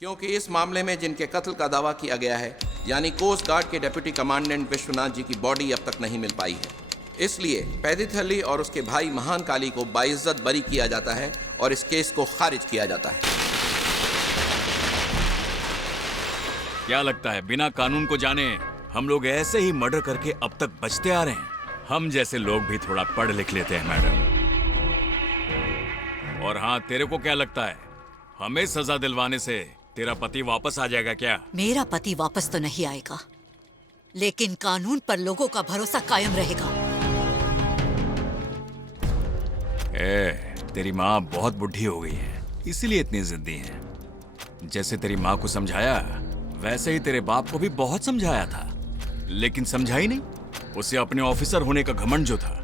क्योंकि इस मामले में जिनके कत्ल का दावा किया गया है यानी कोस्ट गार्ड के डिप्टी कमांडेंट विश्वनाथ जी की बॉडी अब तक नहीं मिल पाई है, इसलिए पैदिथल्ली और उसके भाई महान काली को बाइज्जत बरी किया जाता है और इस केस को खारिज किया जाता है। क्या लगता है बिना कानून को जाने हम लोग ऐसे ही मर्डर करके अब तक बचते आ रहे हैं? हम जैसे लोग भी थोड़ा पढ़ लिख लेते हैं मैडम। और हाँ, तेरे को क्या लगता है हमें सजा दिलवाने से तेरा पति वापस आ जाएगा क्या? मेरा पति वापस तो नहीं आएगा, लेकिन कानून पर लोगों का भरोसा कायम रहेगा। तेरी माँ बहुत बुढ़ी हो गई है, इसीलिए इतनी जिद्दी है। जैसे तेरी माँ को समझाया वैसे ही तेरे बाप को भी बहुत समझाया था, लेकिन समझा ही नहीं। उसे अपने ऑफिसर होने का घमंड जो था।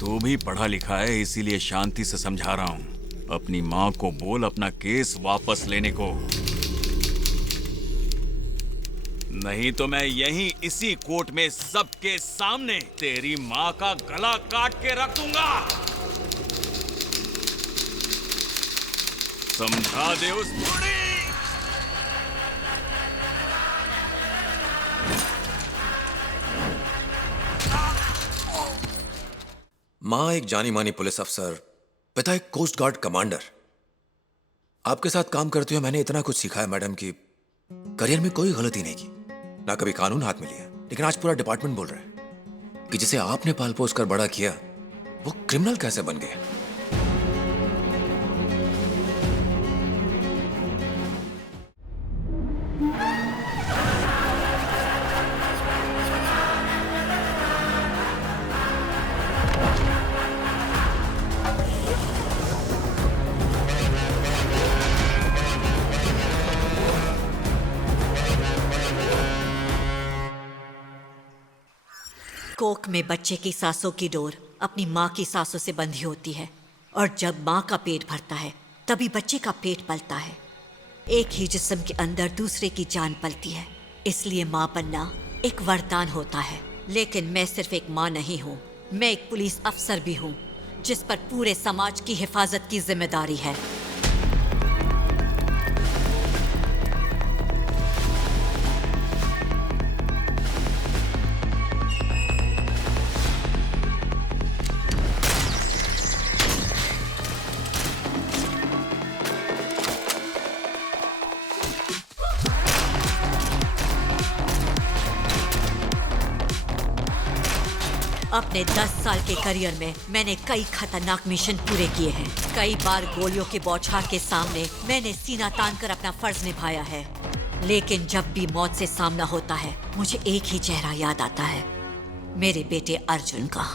तू भी पढ़ा लिखा है, इसीलिए शांति से समझा रहा हूं। अपनी माँ को बोल अपना केस वापस लेने को, नहीं तो मैं यहीं इसी कोर्ट में सबके सामने तेरी माँ का गला काट के रख दूंगा। समझा दे उस बूढ़ी। माँ एक जानी मानी पुलिस अफसर, पिता एक कोस्ट गार्ड कमांडर। आपके साथ काम करते हुए मैंने इतना कुछ सीखा है मैडम कि करियर में कोई गलती नहीं की, ना कभी कानून हाथ में लिया। लेकिन आज पूरा डिपार्टमेंट बोल रहा है कि जिसे आपने पाल पोस कर बड़ा किया वो क्रिमिनल कैसे बन गया। कोख में बच्चे की सांसों की डोर अपनी माँ की सांसों से बंधी होती है, और जब माँ का पेट भरता है तभी बच्चे का पेट पलता है। एक ही जिस्म के अंदर दूसरे की जान पलती है, इसलिए माँ बनना एक वरदान होता है। लेकिन मैं सिर्फ एक माँ नहीं हूँ, मैं एक पुलिस अफसर भी हूँ, जिस पर पूरे समाज की हिफाजत की जिम्मेदारी है। अपने 10 साल के करियर में मैंने कई खतरनाक मिशन पूरे किए हैं। कई बार गोलियों के बौछार के सामने मैंने सीना तान कर अपना फर्ज निभाया है। लेकिन जब भी मौत से सामना होता है मुझे एक ही चेहरा याद आता है, मेरे बेटे अर्जुन का।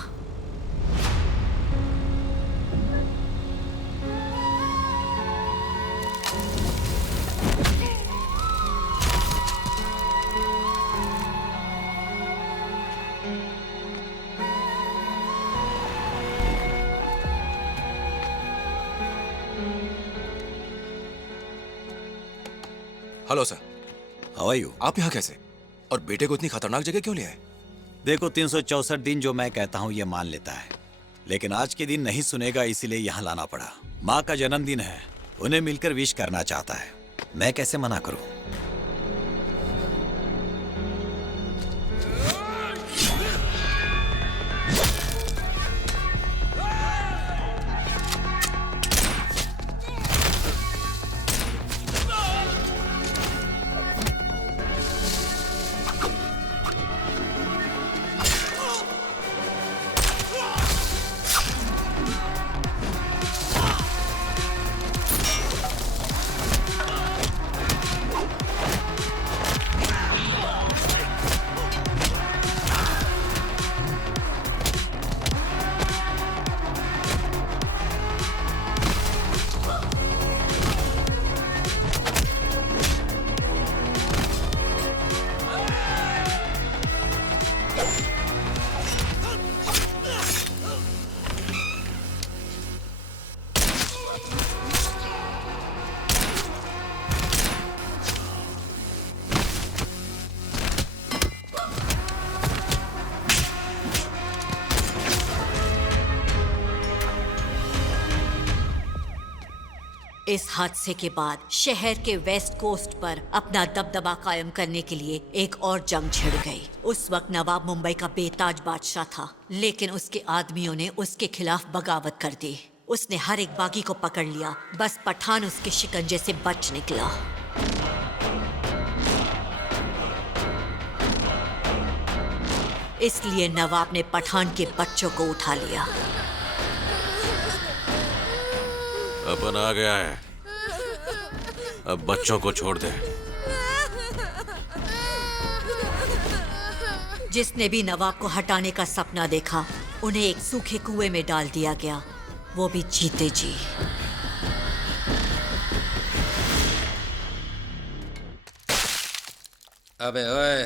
Hello sir. How are you? आप यहाँ कैसे? और बेटे को इतनी खतरनाक जगह क्यों ले आए? देखो 364 दिन जो मैं कहता हूँ ये मान लेता है, लेकिन आज के दिन नहीं सुनेगा, इसीलिए यहाँ लाना पड़ा। माँ का जन्मदिन है, उन्हें मिलकर विश करना चाहता है, मैं कैसे मना करूँ? इस हादसे के बाद शहर के वेस्ट कोस्ट पर अपना दबदबा कायम करने के लिए एक और जंग छिड़ गई। उस वक्त नवाब मुंबई का बेताज बादशाह था, लेकिन उसके आदमियों ने उसके खिलाफ बगावत कर दी। उसने हर एक बागी को पकड़ लिया, बस पठान उसके शिकंजे से बच निकला। इसलिए नवाब ने पठान के बच्चों को उठा लिया। अपन आ गया है, अब बच्चों को छोड़ दे। जिसने भी नवाब को हटाने का सपना देखा, उन्हें एक सूखे कुएं में डाल दिया गया, वो भी जीते जी। अबे ओए,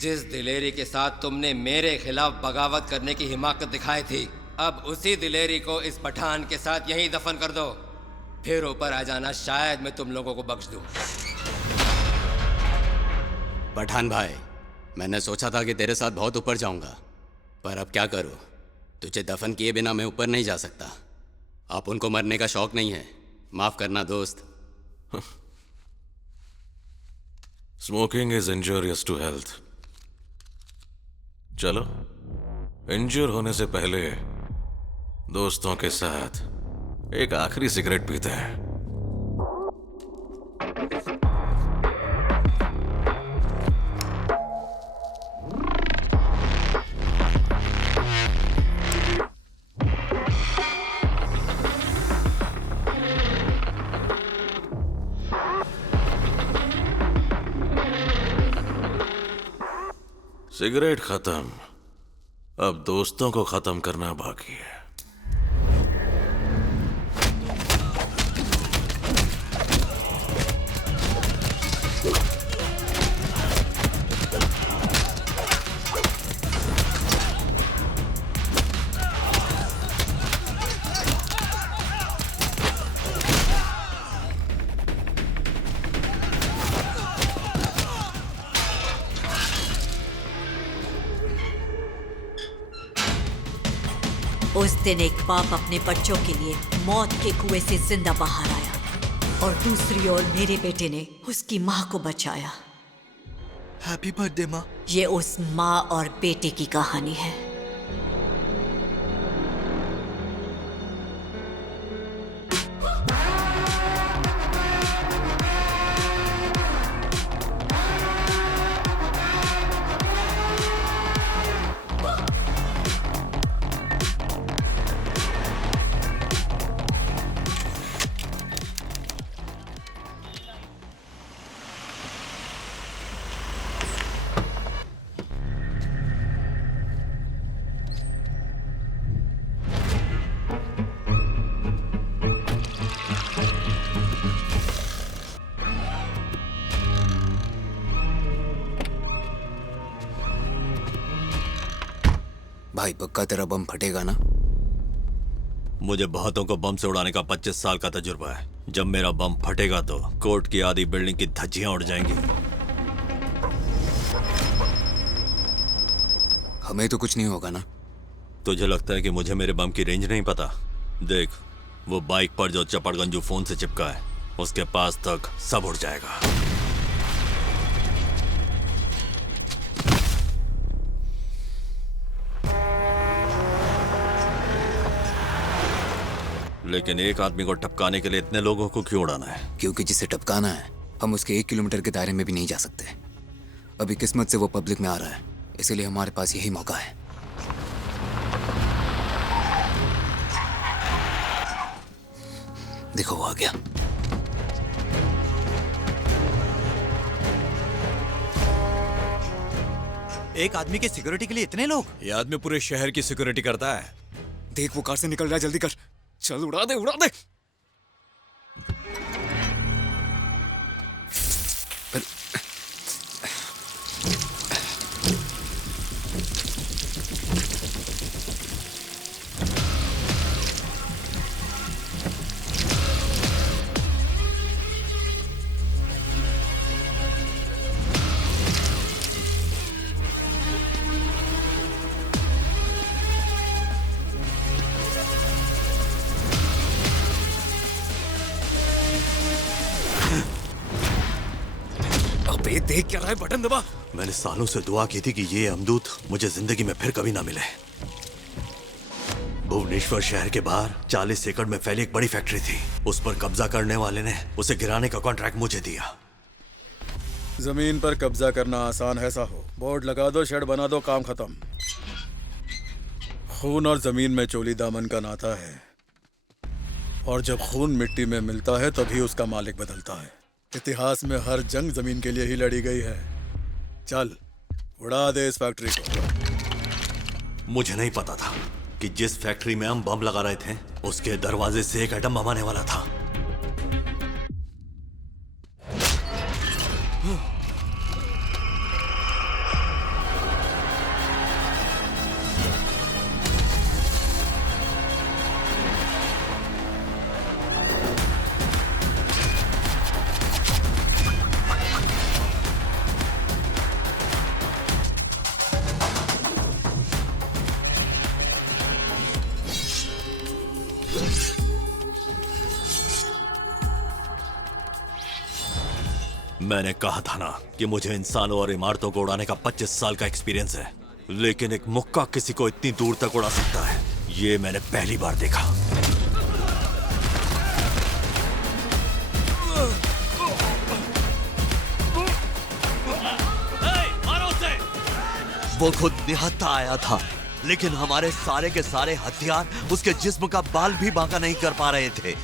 जिस दिलेरी के साथ तुमने मेरे खिलाफ बगावत करने की हिमाकत दिखाई थी, अब उसी दिलेरी को इस पठान के साथ यहीं दफन कर दो। फिर ऊपर आ जाना, शायद मैं तुम लोगों को बख्श दूं। पठान भाई, मैंने सोचा था कि तेरे साथ बहुत ऊपर जाऊंगा, पर अब क्या करूं? तुझे दफन किए बिना मैं ऊपर नहीं जा सकता। आप उनको मरने का शौक नहीं है, माफ करना दोस्त। Smoking is injurious to health. चलो, इंजूर होने से पहले दोस्तों के साथ एक आखिरी सिगरेट पीते हैं। सिगरेट खत्म, अब दोस्तों को खत्म करना बाकी है। उस दिन एक बाप अपने बच्चों के लिए मौत के कुएं से जिंदा बाहर आया, और दूसरी ओर मेरे बेटे ने उसकी माँ को बचाया। हैप्पी बर्थडे माँ। ये उस माँ और बेटे की कहानी है। भाई पक्का तेरा बम फटेगा ना? मुझे बहुतों को बम से उड़ाने का 25 साल का तजुर्बा है। जब मेरा बम फटेगा तो कोर्ट की आधी बिल्डिंग की धज्जियां उड़ जाएंगी। हमें तो कुछ नहीं होगा ना? तुझे लगता है कि मुझे मेरे बम की रेंज नहीं पता? देख, वो बाइक पर जो चपड़गंजू फोन से चिपका है, उसके पास तक सब उड़ जाएगा। लेकिन एक आदमी को टपकाने के लिए इतने लोगों को क्यों उड़ाना है? क्योंकि जिसे टपकाना है, हम उसके 1 किलोमीटर के दायरे में भी नहीं जा सकते। अभी किस्मत से वो पब्लिक में आ रहा है, इसीलिए हमारे पास यही मौका है। देखो वो आ गया। एक आदमी के सिक्योरिटी के लिए इतने लोग? ये आदमी पूरे शहर की सिक्योरिटी करता है। देख वो कार से निकल रहा है, जल्दी कर। चल उड़ा दे, उड़ा दे। अबे देख क्या रहा है, बटन दबा। मैंने सालों से दुआ की थी कि ये अमदूत मुझे जिंदगी में फिर कभी ना मिले। भुवनेश्वर शहर के बाहर 40 एकड़ में फैली एक बड़ी फैक्ट्री थी। उस पर कब्जा करने वाले ने उसे गिराने का कॉन्ट्रैक्ट मुझे दिया। जमीन पर कब्जा करना आसान है साहो। बोर्ड लगा दो, शेड बना दो, काम खत्म। खून और जमीन में चोली दामन का नाता है, और जब खून मिट्टी में मिलता है तभी उसका मालिक बदलता है। इतिहास में हर जंग जमीन के लिए ही लड़ी गई है। चल उड़ा दे इस फैक्ट्री को। मुझे नहीं पता था कि जिस फैक्ट्री में हम बम लगा रहे थे उसके दरवाजे से एक एटम बम आने वाला था। मैंने कहा था ना कि मुझे इंसानों और इमारतों को उड़ाने का 25 साल का एक्सपीरियंस है, लेकिन एक मुक्का किसी को इतनी दूर तक उड़ा सकता है ये मैंने पहली बार देखा। वो खुद निहत्था आया था, लेकिन हमारे सारे के सारे हथियार उसके जिस्म का बाल भी बांका नहीं कर पा रहे थे।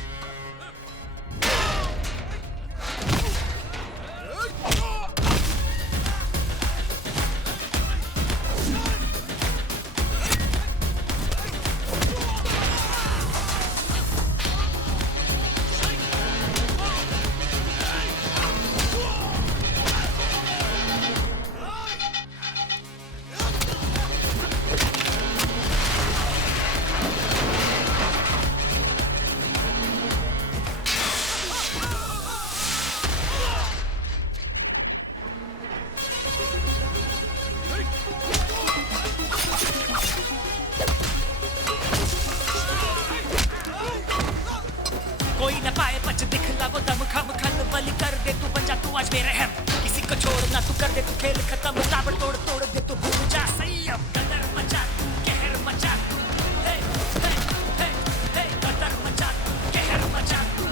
कोई न पाए बच दिखला वो दम खम खल बलि कर दे तू बन जा तू आज बेरहम। किसी को छोड़ना तू कर दे तू खेल खत्म ताबड़ तोड़ तोड़ दे तू भूल जा संयम। कदर मचा तू कहर मचा तू हे हे हे हे कदर मचा तू कहर मचा तू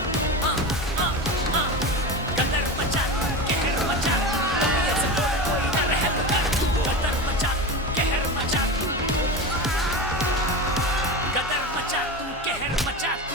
कदर मचा तू कहर मचा तू ऐसे बोल कोई न रहम कर तू। कदर मचा तू कहर मचा तू कदर मचा तू कहर मचा तू।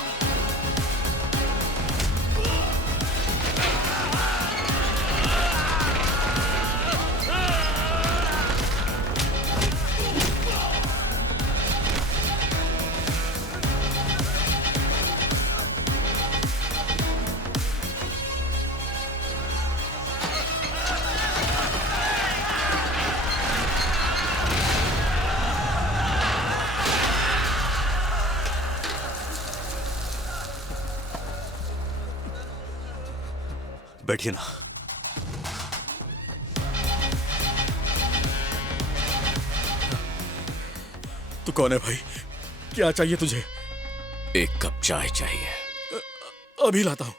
बैठिए ना। तू कौन है भाई? क्या चाहिए तुझे? एक कप चाय चाहिए। अभी लाता हूं।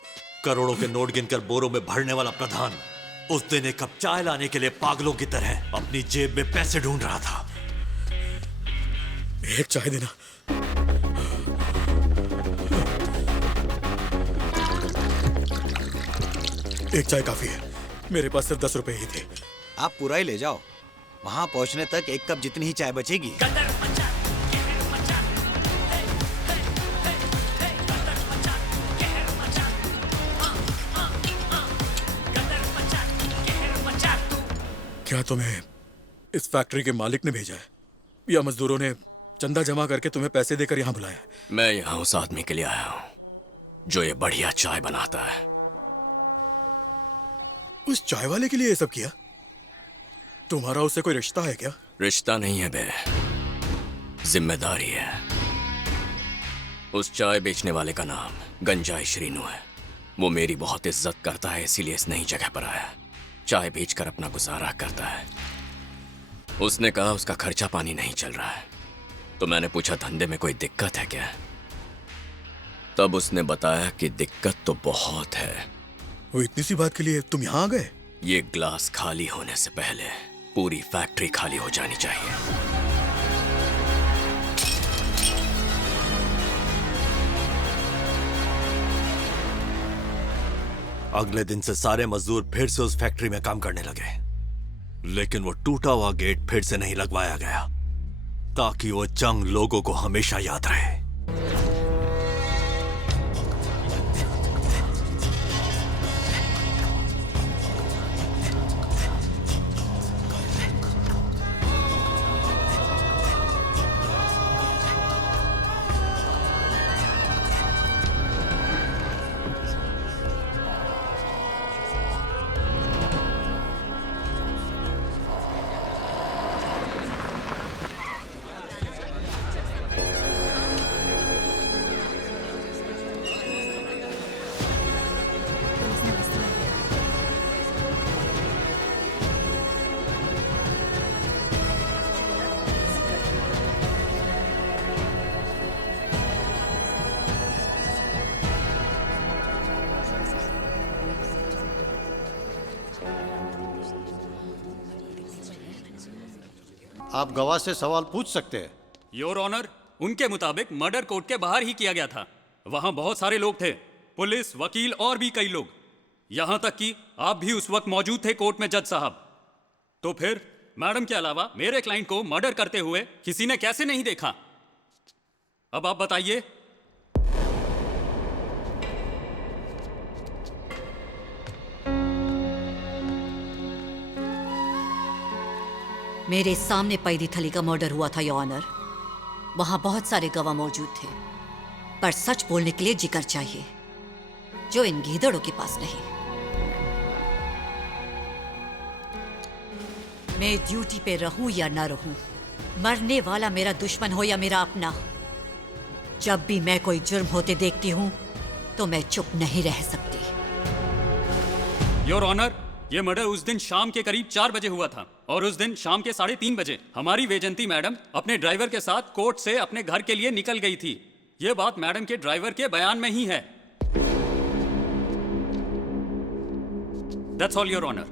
करोड़ों के नोट गिनकर बोरों में भरने वाला प्रधान उस दिन एक कप चाय लाने के लिए पागलों की तरह अपनी जेब में पैसे ढूंढ रहा था। एक चाय देना। एक चाय काफी है, मेरे पास सिर्फ 10 रुपए ही थे। आप पूरा ही ले जाओ, वहां पहुंचने तक एक कप जितनी ही चाय बचेगी। क्या तुम्हें इस फैक्ट्री के मालिक ने भेजा है या मजदूरों ने चंदा जमा करके तुम्हें पैसे देकर यहाँ बुलाया? मैं यहाँ उस आदमी के लिए आया हूँ जो ये बढ़िया चाय बनाता है। उस चाय वाले के लिए ये सब किया? तुम्हारा उससे कोई रिश्ता है क्या? रिश्ता नहीं है बे, जिम्मेदारी है। उस चाय बेचने वाले का नाम गंजाई श्रीनू है। वो मेरी बहुत इज्जत करता है, इसीलिए इस नई जगह पर आया। चाय बेचकर अपना गुजारा करता है। उसने कहा उसका खर्चा पानी नहीं चल रहा है, तो मैंने पूछा धंधे में कोई दिक्कत है क्या? तब उसने बताया कि दिक्कत तो बहुत है। वो इतनी सी बात के लिए तुम यहाँ आ गए? ये ग्लास खाली होने से पहले पूरी फैक्ट्री खाली हो जानी चाहिए। अगले दिन से सारे मजदूर फिर से उस फैक्ट्री में काम करने लगे, लेकिन वो टूटा हुआ गेट फिर से नहीं लगवाया गया ताकि वो जंग लोगों को हमेशा याद रहे। आप गवाह से सवाल पूछ सकते हैं। योर ऑनर, उनके मुताबिक मर्डर कोर्ट के बाहर ही किया गया था। वहां बहुत सारे लोग थे, पुलिस, वकील और भी कई लोग। यहां तक कि आप भी उस वक्त मौजूद थे कोर्ट में जज साहब। तो फिर मैडम के अलावा मेरे क्लाइंट को मर्डर करते हुए किसी ने कैसे नहीं देखा? अब आप बताइए। मेरे सामने पैदी थली का मर्डर हुआ था योर ऑनर। वहां बहुत सारे गवाह मौजूद थे, पर सच बोलने के लिए जिगर चाहिए, जो इन गीदड़ों के पास नहीं। मैं ड्यूटी पे रहूं या ना रहूं, मरने वाला मेरा दुश्मन हो या मेरा अपना, जब भी मैं कोई जुर्म होते देखती हूं तो मैं चुप नहीं रह सकती। योर ऑनर, ये मर्डर उस दिन शाम के करीब 4 बजे हुआ था और उस दिन शाम के 3:30 बजे हमारी वेजंती मैडम अपने ड्राइवर के साथ कोर्ट से अपने घर के लिए निकल गई थी। ये बात मैडम के ड्राइवर के बयान में ही है। That's all, your honour.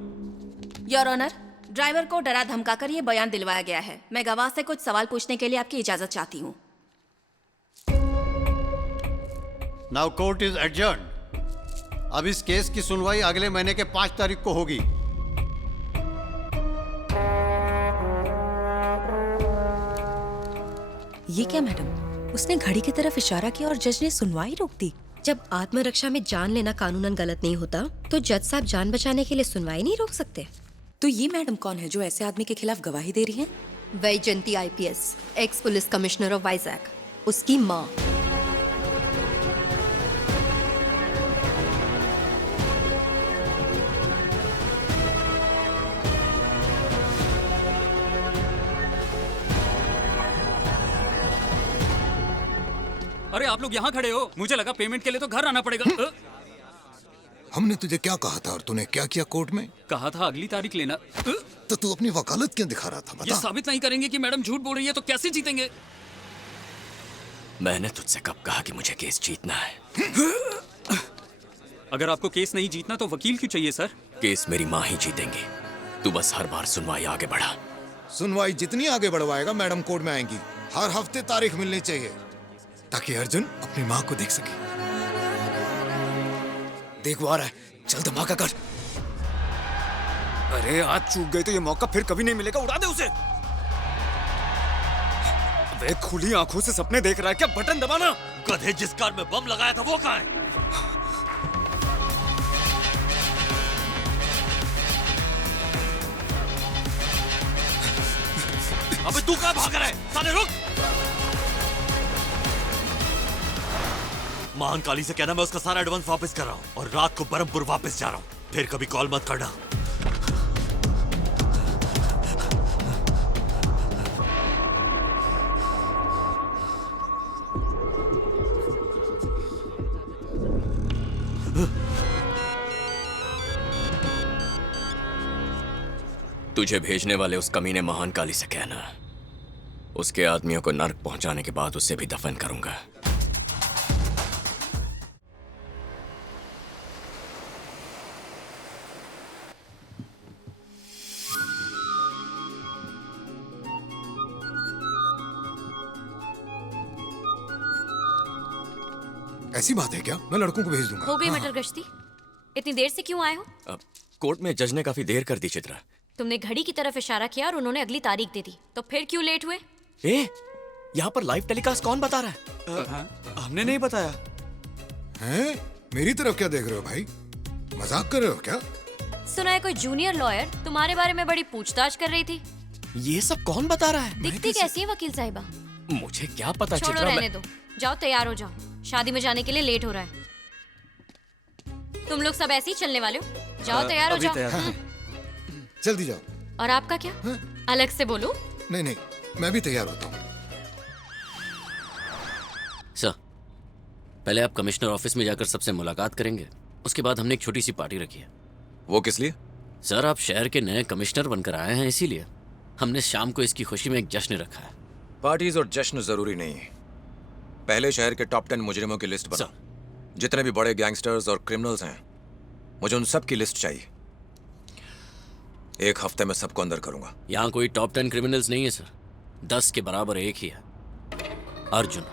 Your honour, driver को डरा धमकाकर ये बयान दिलवाया गया है। मैं गवाह से कुछ सवाल पूछने के लिए आपकी इजाजत चाहती हूँ। Now court is adjourn. अब इस केस की सुनवाई अगले महीने के 5 तारीख को होगी। ये क्या मैडम, उसने घड़ी की तरफ इशारा किया और जज ने सुनवाई रोक दी। जब आत्मरक्षा में जान लेना कानूनन गलत नहीं होता, तो जज साहब जान बचाने के लिए सुनवाई नहीं रोक सकते। तो ये मैडम कौन है जो ऐसे आदमी के खिलाफ गवाही दे रही है? Vaijanti IPS, x police commissioner of Vizag, उसकी माँ। अरे आप लोग यहाँ खड़े हो, मुझे लगा पेमेंट के लिए तो घर आना पड़ेगा। हमने तुझे क्या कहा था और तूने क्या किया कोर्ट में? कहा था अगली तारीख लेना। तो तू अपनी वकालत क्यों दिखा रहा था? बता। ये साबित नहीं करेंगे कि मैडम झूठ बोल रही है तो कैसे जीतेंगे? मैंने तुझसे कब कहा कि मुझे केस जीतना है? अगर आपको केस नहीं जीतना तो वकील क्यों चाहिए सर? केस मेरी माँ ही जीतेंगी। तू बस हर बार सुनवाई आगे बढ़ा। सुनवाई जितनी आगे बढ़वाएगा मैडम कोर्ट में आएंगी। हर हफ्ते तारीख मिलनी चाहिए ताकि अर्जुन अपनी माँ को देख सके। देख वो आ रहा है, चल धमाका कर। अरे आज चूक गए तो ये मौका फिर कभी नहीं मिलेगा, उड़ा दे उसे। वे खुली आंखों से सपने देख रहा है क्या? बटन दबाना। गधे, जिस कार में बम लगाया था वो कहाँ है? अबे तू कहाँ भाग रहा है? साले रुक। महान काली से कहना मैं उसका सारा एडवांस वापस कर रहा हूँ और रात को बरमपुर वापस जा रहा हूँ। फिर कभी कॉल मत करना। तुझे भेजने वाले उस कमीने महान काली से कहना, उसके आदमियों को नर्क पहुंचाने के बाद उसे भी दफन करूंगा। ऐसी बात है क्या? मैं लड़कों को भेज दूंगा। हो गई हाँ, मटर गश्ती? इतनी देर से क्यों आए हो? कोर्ट में जज ने काफी देर कर दी चित्रा। तुमने घड़ी की तरफ इशारा किया और उन्होंने अगली तारीख दे दी, तो फिर क्यों लेट हुए? यहाँ पर लाइव टेलीकास्ट कौन बता रहा है? हमने नहीं बताया। हैं? मेरी तरफ क्या देख रहे हो भाई? मजाक कर रहे हो क्या? सुना है कोई जूनियर लॉयर तुम्हारे बारे में बड़ी पूछताछ कर रही थी। ये सब कौन बता रहा है? दिखती कैसी है वकील साहिबा? मुझे क्या पता छोड़ो, चित्रा। रहने दो। जाओ तैयार हो जाओ, शादी में जाने के लिए लेट हो रहा है। तुम लोग सब ऐसे ही चलने वाले हो? जाओ तैयार हो जाओ। जल्दी जाओ। और आपका क्या? अलग से बोलूं? नहीं नहीं, मैं भी तैयार होता हूँ। सर, पहले आप कमिश्नर ऑफिस में जाकर सबसे मुलाकात करेंगे, उसके बाद हमने एक छोटी सी पार्टी रखी है। वो किस लिए? सर, आप शहर के नए कमिश्नर बनकर आए हैं, इसीलिए हमने शाम को इसकी खुशी में एक जश्न रखा है। पार्टीज और जश्न जरूरी नहीं है। पहले शहर के टॉप 10 मुजरिमों की लिस्ट बनाओ। जितने भी बड़े गैंगस्टर्स और क्रिमिनल्स हैं, मुझे उन सब की लिस्ट चाहिए। एक हफ्ते में सबको अंदर करूंगा। यहाँ कोई टॉप 10 क्रिमिनल्स नहीं है सर, 10 के बराबर एक ही है, अर्जुन।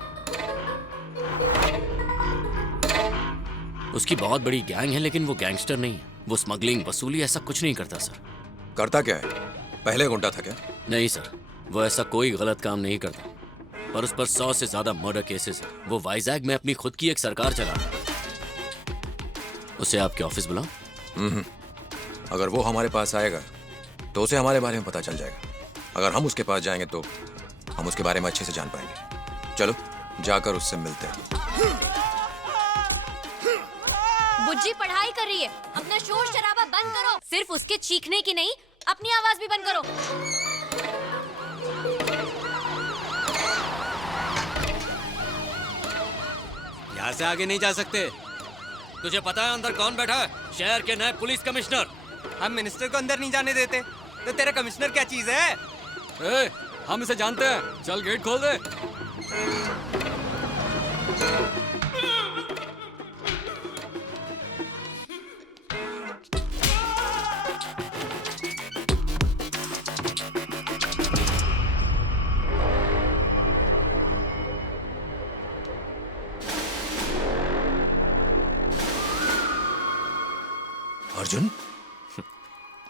उसकी बहुत बड़ी गैंग है, लेकिन वो गैंगस्टर नहीं है। वो स्मगलिंग, वसूली ऐसा कुछ नहीं करता सर। करता क्या है? पहले गुंडा था क्या? नहीं सर, वो ऐसा कोई गलत काम नहीं करता, पर उस पर 100 से ज्यादा मर्डर केसेस है। वो वाइजैग में अपनी खुद की एक सरकार चला रहा है। उसे आपके ऑफिस बुलाओ। अगर वो हमारे पास आएगा तो उसे हमारे बारे में पता चल जाएगा। अगर हम उसके पास जाएंगे तो हम उसके बारे में अच्छे से जान पाएंगे। चलो जाकर उससे मिलते हैं। बुज्जी पढ़ाई कर रही है, अपना शोर शराबा बंद करो। सिर्फ उसके चीखने की नहीं, अपनी आवाज भी बंद करो। यहाँ से आगे नहीं जा सकते। तुझे पता है अंदर कौन बैठा है? शहर के नए पुलिस कमिश्नर। हम मिनिस्टर को अंदर नहीं जाने देते, तो तेरा कमिश्नर क्या चीज है? हम इसे जानते हैं। चल गेट खोल दे। अर्जुन?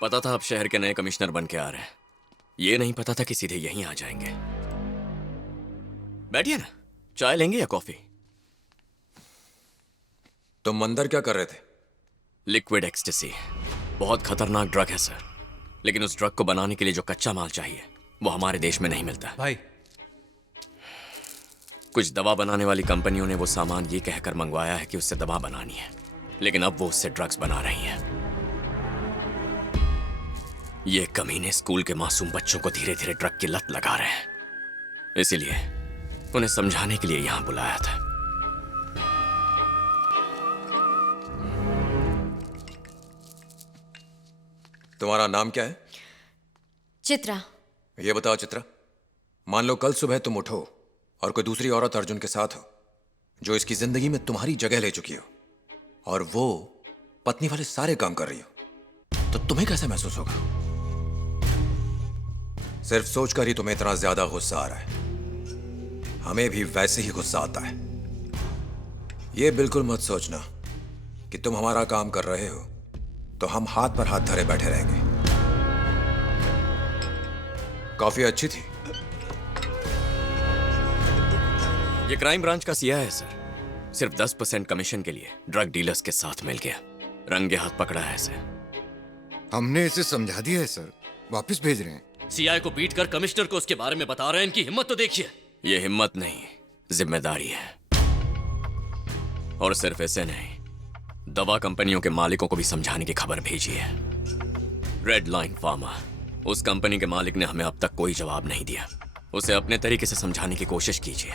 पता था आप शहर के नए कमिश्नर बन के आ रहे हैं, ये नहीं पता था कि सीधे यहीं आ जाएंगे। बैठिए ना, चाय लेंगे या कॉफी? तुम अंदर क्या कर रहे थे? लिक्विड एक्सटेसी बहुत खतरनाक ड्रग है सर, लेकिन उस ड्रग को बनाने के लिए जो कच्चा माल चाहिए वो हमारे देश में नहीं मिलता। भाई, कुछ दवा बनाने वाली कंपनियों ने वो सामान ये कहकर मंगवाया है कि उससे दवा बनानी है, लेकिन अब वो उससे ड्रग्स बना रही हैं। ये कमीने स्कूल के मासूम बच्चों को धीरे धीरे ड्रग की लत लगा रहे हैं, इसीलिए उन्हें समझाने के लिए यहां बुलाया था। तुम्हारा नाम क्या है? चित्रा। ये बताओ चित्रा, मान लो कल सुबह तुम उठो और कोई दूसरी औरत अर्जुन के साथ हो जो इसकी जिंदगी में तुम्हारी जगह ले चुकी हो, और वो पत्नी वाले सारे काम कर रही हो, तो तुम्हें कैसा महसूस होगा? सिर्फ सोचकर ही तुम्हें इतना ज्यादा गुस्सा आ रहा है। हमें भी वैसे ही गुस्सा आता है। ये बिल्कुल मत सोचना कि तुम हमारा काम कर रहे हो तो हम हाथ पर हाथ धरे बैठे रहेंगे। कॉफी अच्छी थी। ये क्राइम ब्रांच का सीआई है सर, सिर्फ 10% कमीशन के लिए ड्रग डीलर्स के साथ मिल गया। रंगे हाथ पकड़ा है इसे। हमने इसे समझा दिया है सर, वापस भेज रहे हैं। सीआई को पीट कर कमिश्नर को उसके बारे में बता रहे हैं। इनकी हिम्मत तो देखिए। ये हिम्मत नहीं, जिम्मेदारी है। और सिर्फ ऐसे नहीं, दवा कंपनियों के मालिकों को भी समझाने की खबर भेजी है। रेड लाइन फार्मा, उस कंपनी के मालिक ने हमें अब तक कोई जवाब नहीं दिया। उसे अपने तरीके से समझाने की कोशिश कीजिए।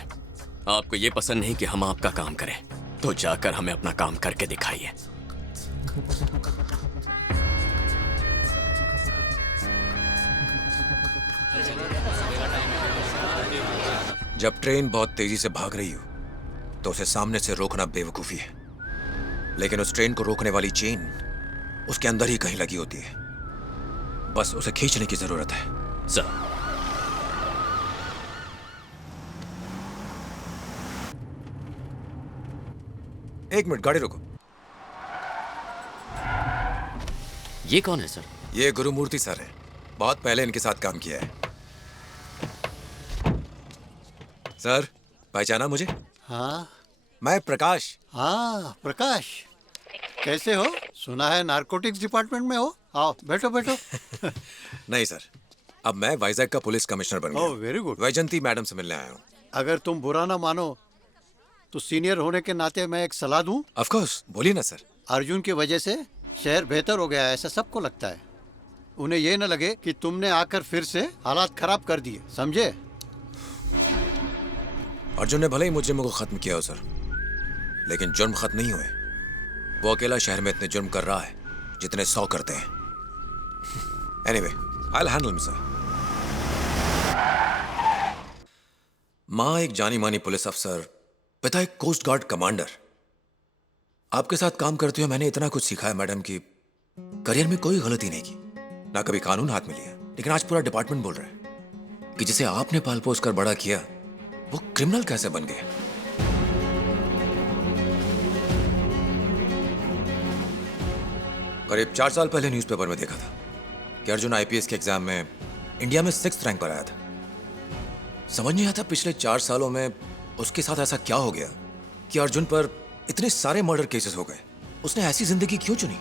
आपको ये पसंद नहीं कि हम आपका काम करें, तो जाकर हमें अपना काम करके दिखाइए। जब ट्रेन बहुत तेजी से भाग रही हो तो उसे सामने से रोकना बेवकूफी है, लेकिन उस ट्रेन को रोकने वाली चेन उसके अंदर ही कहीं लगी होती है। बस उसे खींचने की जरूरत है। सर, एक मिनट, गाड़ी रोको। ये कौन है सर? ये गुरुमूर्ति सर है, बहुत पहले इनके साथ काम किया है। सर, पहचाना मुझे? हाँ। मैं प्रकाश। हाँ, प्रकाश। कैसे हो? सुना है नारकोटिक्स डिपार्टमेंट में हो। आओ बैठो बैठो। नहीं सर, अब मैं वाइजैक का पुलिस कमिश्नर बन गया। ओह, वेरी गुड। वैजंती मैडम से मिलने आया हूँ। अगर तुम बुरा ना मानो तो सीनियर होने के नाते मैं एक सलाह दूं? ऑफ कोर्स, बोलिए ना सर। अर्जुन की वजह से शहर बेहतर हो गया है, ऐसा सबको लगता है। उन्हें ये न लगे कि तुमने आकर फिर से हालात खराब कर दिए, समझे? अर्जुन ने भले ही मुझे खत्म किया हो सर, लेकिन जुर्म खत्म नहीं हुए। वो अकेला शहर में इतने जुर्म कर रहा है जितने 100 करते हैं। Anyway, I will handle him sir. माँ एक जानी मानी पुलिस अफसर, पिता एक कोस्ट गार्ड कमांडर। आपके साथ काम करते हुए मैंने इतना कुछ सीखा है मैडम कि करियर में कोई गलती नहीं की, ना कभी कानून हाथ में लिया। लेकिन आज पूरा डिपार्टमेंट बोल रहा है कि जिसे आपने पाल पोस कर बड़ा किया वो क्रिमिनल कैसे बन गए। करीब 4 साल पहले न्यूज़पेपर में देखा था कि अर्जुन आईपीएस के एग्जाम में इंडिया में 6th रैंक पर आया था। समझ नहीं आता पिछले 4 सालों में उसके साथ ऐसा क्या हो गया कि अर्जुन पर इतने सारे मर्डर केसेस हो गए। उसने ऐसी जिंदगी क्यों चुनी?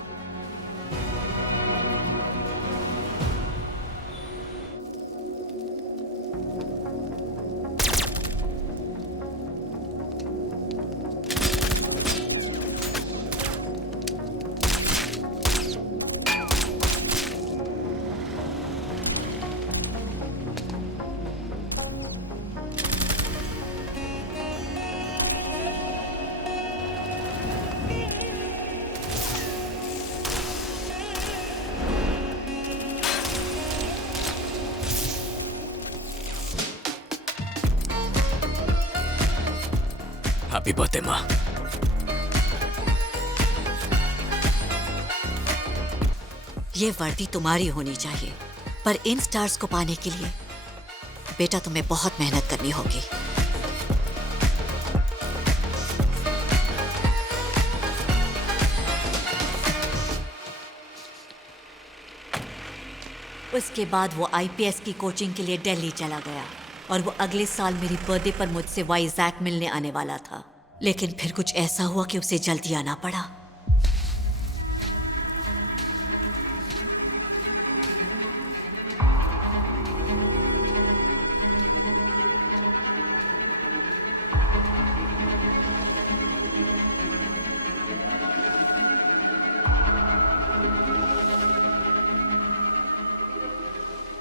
हैप्पी बर्थडे माँ। ये वर्दी तुम्हारी होनी चाहिए, पर इन स्टार्स को पाने के लिए बेटा तुम्हें बहुत मेहनत करनी होगी। उसके बाद वो आईपीएस की कोचिंग के लिए दिल्ली चला गया और वो अगले साल मेरी बर्थडे पर मुझसे वाइजैक मिलने आने वाला था। लेकिन फिर कुछ ऐसा हुआ कि उसे जल्दी आना पड़ा।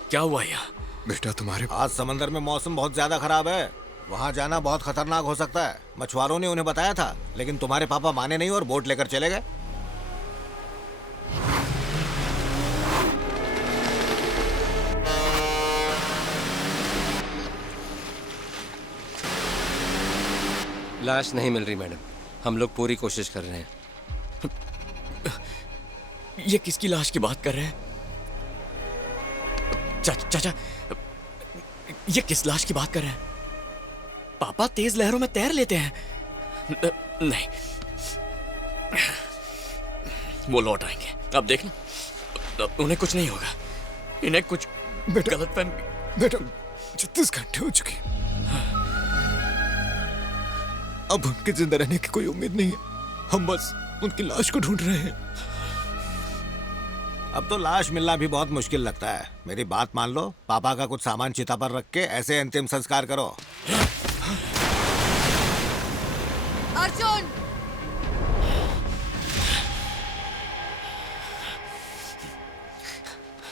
क्या हुआ यहाँ? बेटा तुम्हारे आज समंदर में मौसम बहुत ज्यादा खराब है, वहाँ जाना बहुत खतरनाक हो सकता है। मछुआरों ने उन्हें बताया था, लेकिन तुम्हारे पापा माने नहीं और बोट लेकर चले गए। लाश नहीं मिल रही मैडम, हम लोग पूरी कोशिश कर रहे हैं। ये किसकी लाश की बात कर रहे हैं? चाचा, ये किस लाश की बात कर रहे हैं? पापा तेज लहरों में तैर लेते हैं। नहीं, वो लौट आएंगे, अब देखना। उन्हें कुछ नहीं होगा, इन्हें कुछ गलतफहमी। बेटा 36 घंटे हो चुके, अब उनके जिंदा रहने की कोई उम्मीद नहीं है। हम बस उनकी लाश को ढूंढ रहे हैं। अब तो लाश मिलना भी बहुत मुश्किल लगता है। मेरी बात मान लो, पापा का कुछ सामान चिता पर रख के ऐसे अंतिम संस्कार करो। अर्जुन!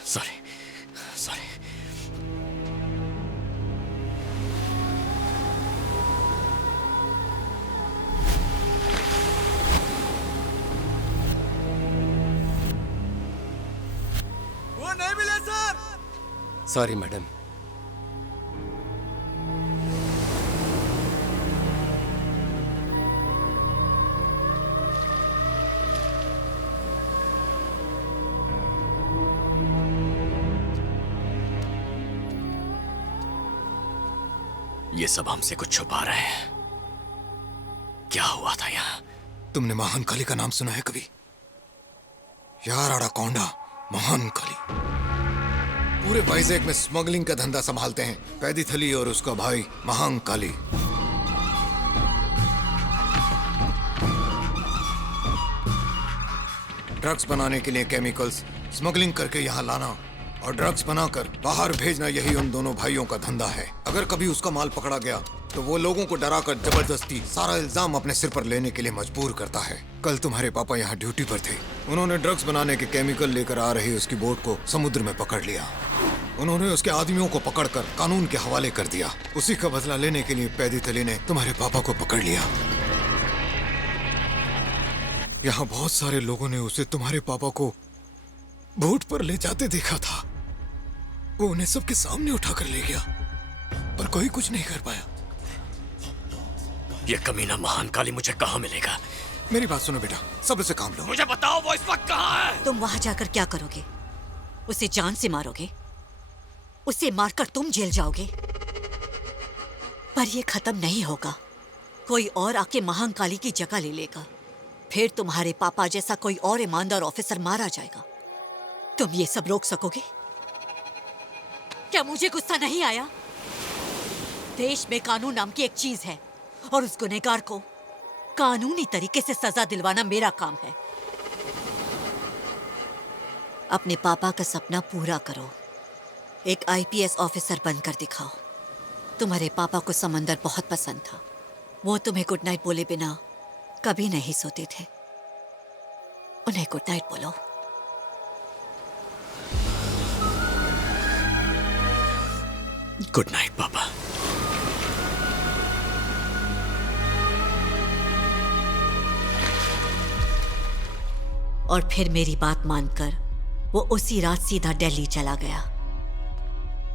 सॉरी। वो नहीं मिले सर। Sorry madam. ये सब हमसे कुछ छुपा रहे हैं। क्या हुआ था यहाँ? तुमने महान काली का नाम सुना है कभी? यार अडाकोंडा, महान काली पूरे वाइजैक में स्मगलिंग का धंधा संभालते हैं। पैदीथली और उसका भाई महान काली। ड्रग्स बनाने के लिए केमिकल्स स्मगलिंग करके यहाँ लाना और ड्रग्स बनाकर बाहर भेजना, यही उन दोनों भाइयों का धंधा है। अगर कभी उसका माल पकड़ा गया तो वो लोगों को डराकर जबरदस्ती सारा इल्जाम अपने सिर पर लेने के लिए मजबूर करता है। कल तुम्हारे पापा यहाँ ड्यूटी पर थे। उन्होंने ड्रग्स बनाने के केमिकल लेकर आ रही उसकी बोट को समुद्र में पकड़ लिया। उन्होंने उसके आदमियों को पकड़कर कानून के हवाले कर दिया। उसी का बदला लेने के लिए पैदीथली ने तुम्हारे पापा को पकड़ लिया। यहाँ बहुत सारे लोगों ने उसे तुम्हारे पापा को बोट पर ले जाते देखा था। वो उन्हें सबके सामने उठाकर ले गया, पर कोई कुछ नहीं कर पाया। ये कमीना महान काली मुझे कहाँ मिलेगा? मेरी बात सुनो बेटा, सब्र से काम लो। मुझे बताओ वो इस वक्त कहाँ है? तुम वहां जाकर क्या करोगे? उसे जान से मारोगे? उसे मारकर तुम जेल जाओगे? पर ये खत्म नहीं होगा। कोई और आके महान काली की जगह ले लेगा। फिर तुम्हारे पापा जैसा कोई और ईमानदार ऑफिसर मारा जाएगा। तुम ये सब रोक सकोगे? क्या मुझे गुस्सा नहीं आया? देश में कानून नाम की एक चीज है और उस गुनहगार को कानूनी तरीके से सजा दिलवाना मेरा काम है। अपने पापा का सपना पूरा करो। एक आईपीएस ऑफिसर बनकर दिखाओ। तुम्हारे पापा को समंदर बहुत पसंद था। वो तुम्हें गुड नाइट बोले बिना कभी नहीं सोते थे। उन्हें गुड नाइट बोलो। गुड नाइट पापा। और फिर मेरी बात मानकर वो उसी रात सीधा दिल्ली चला गया।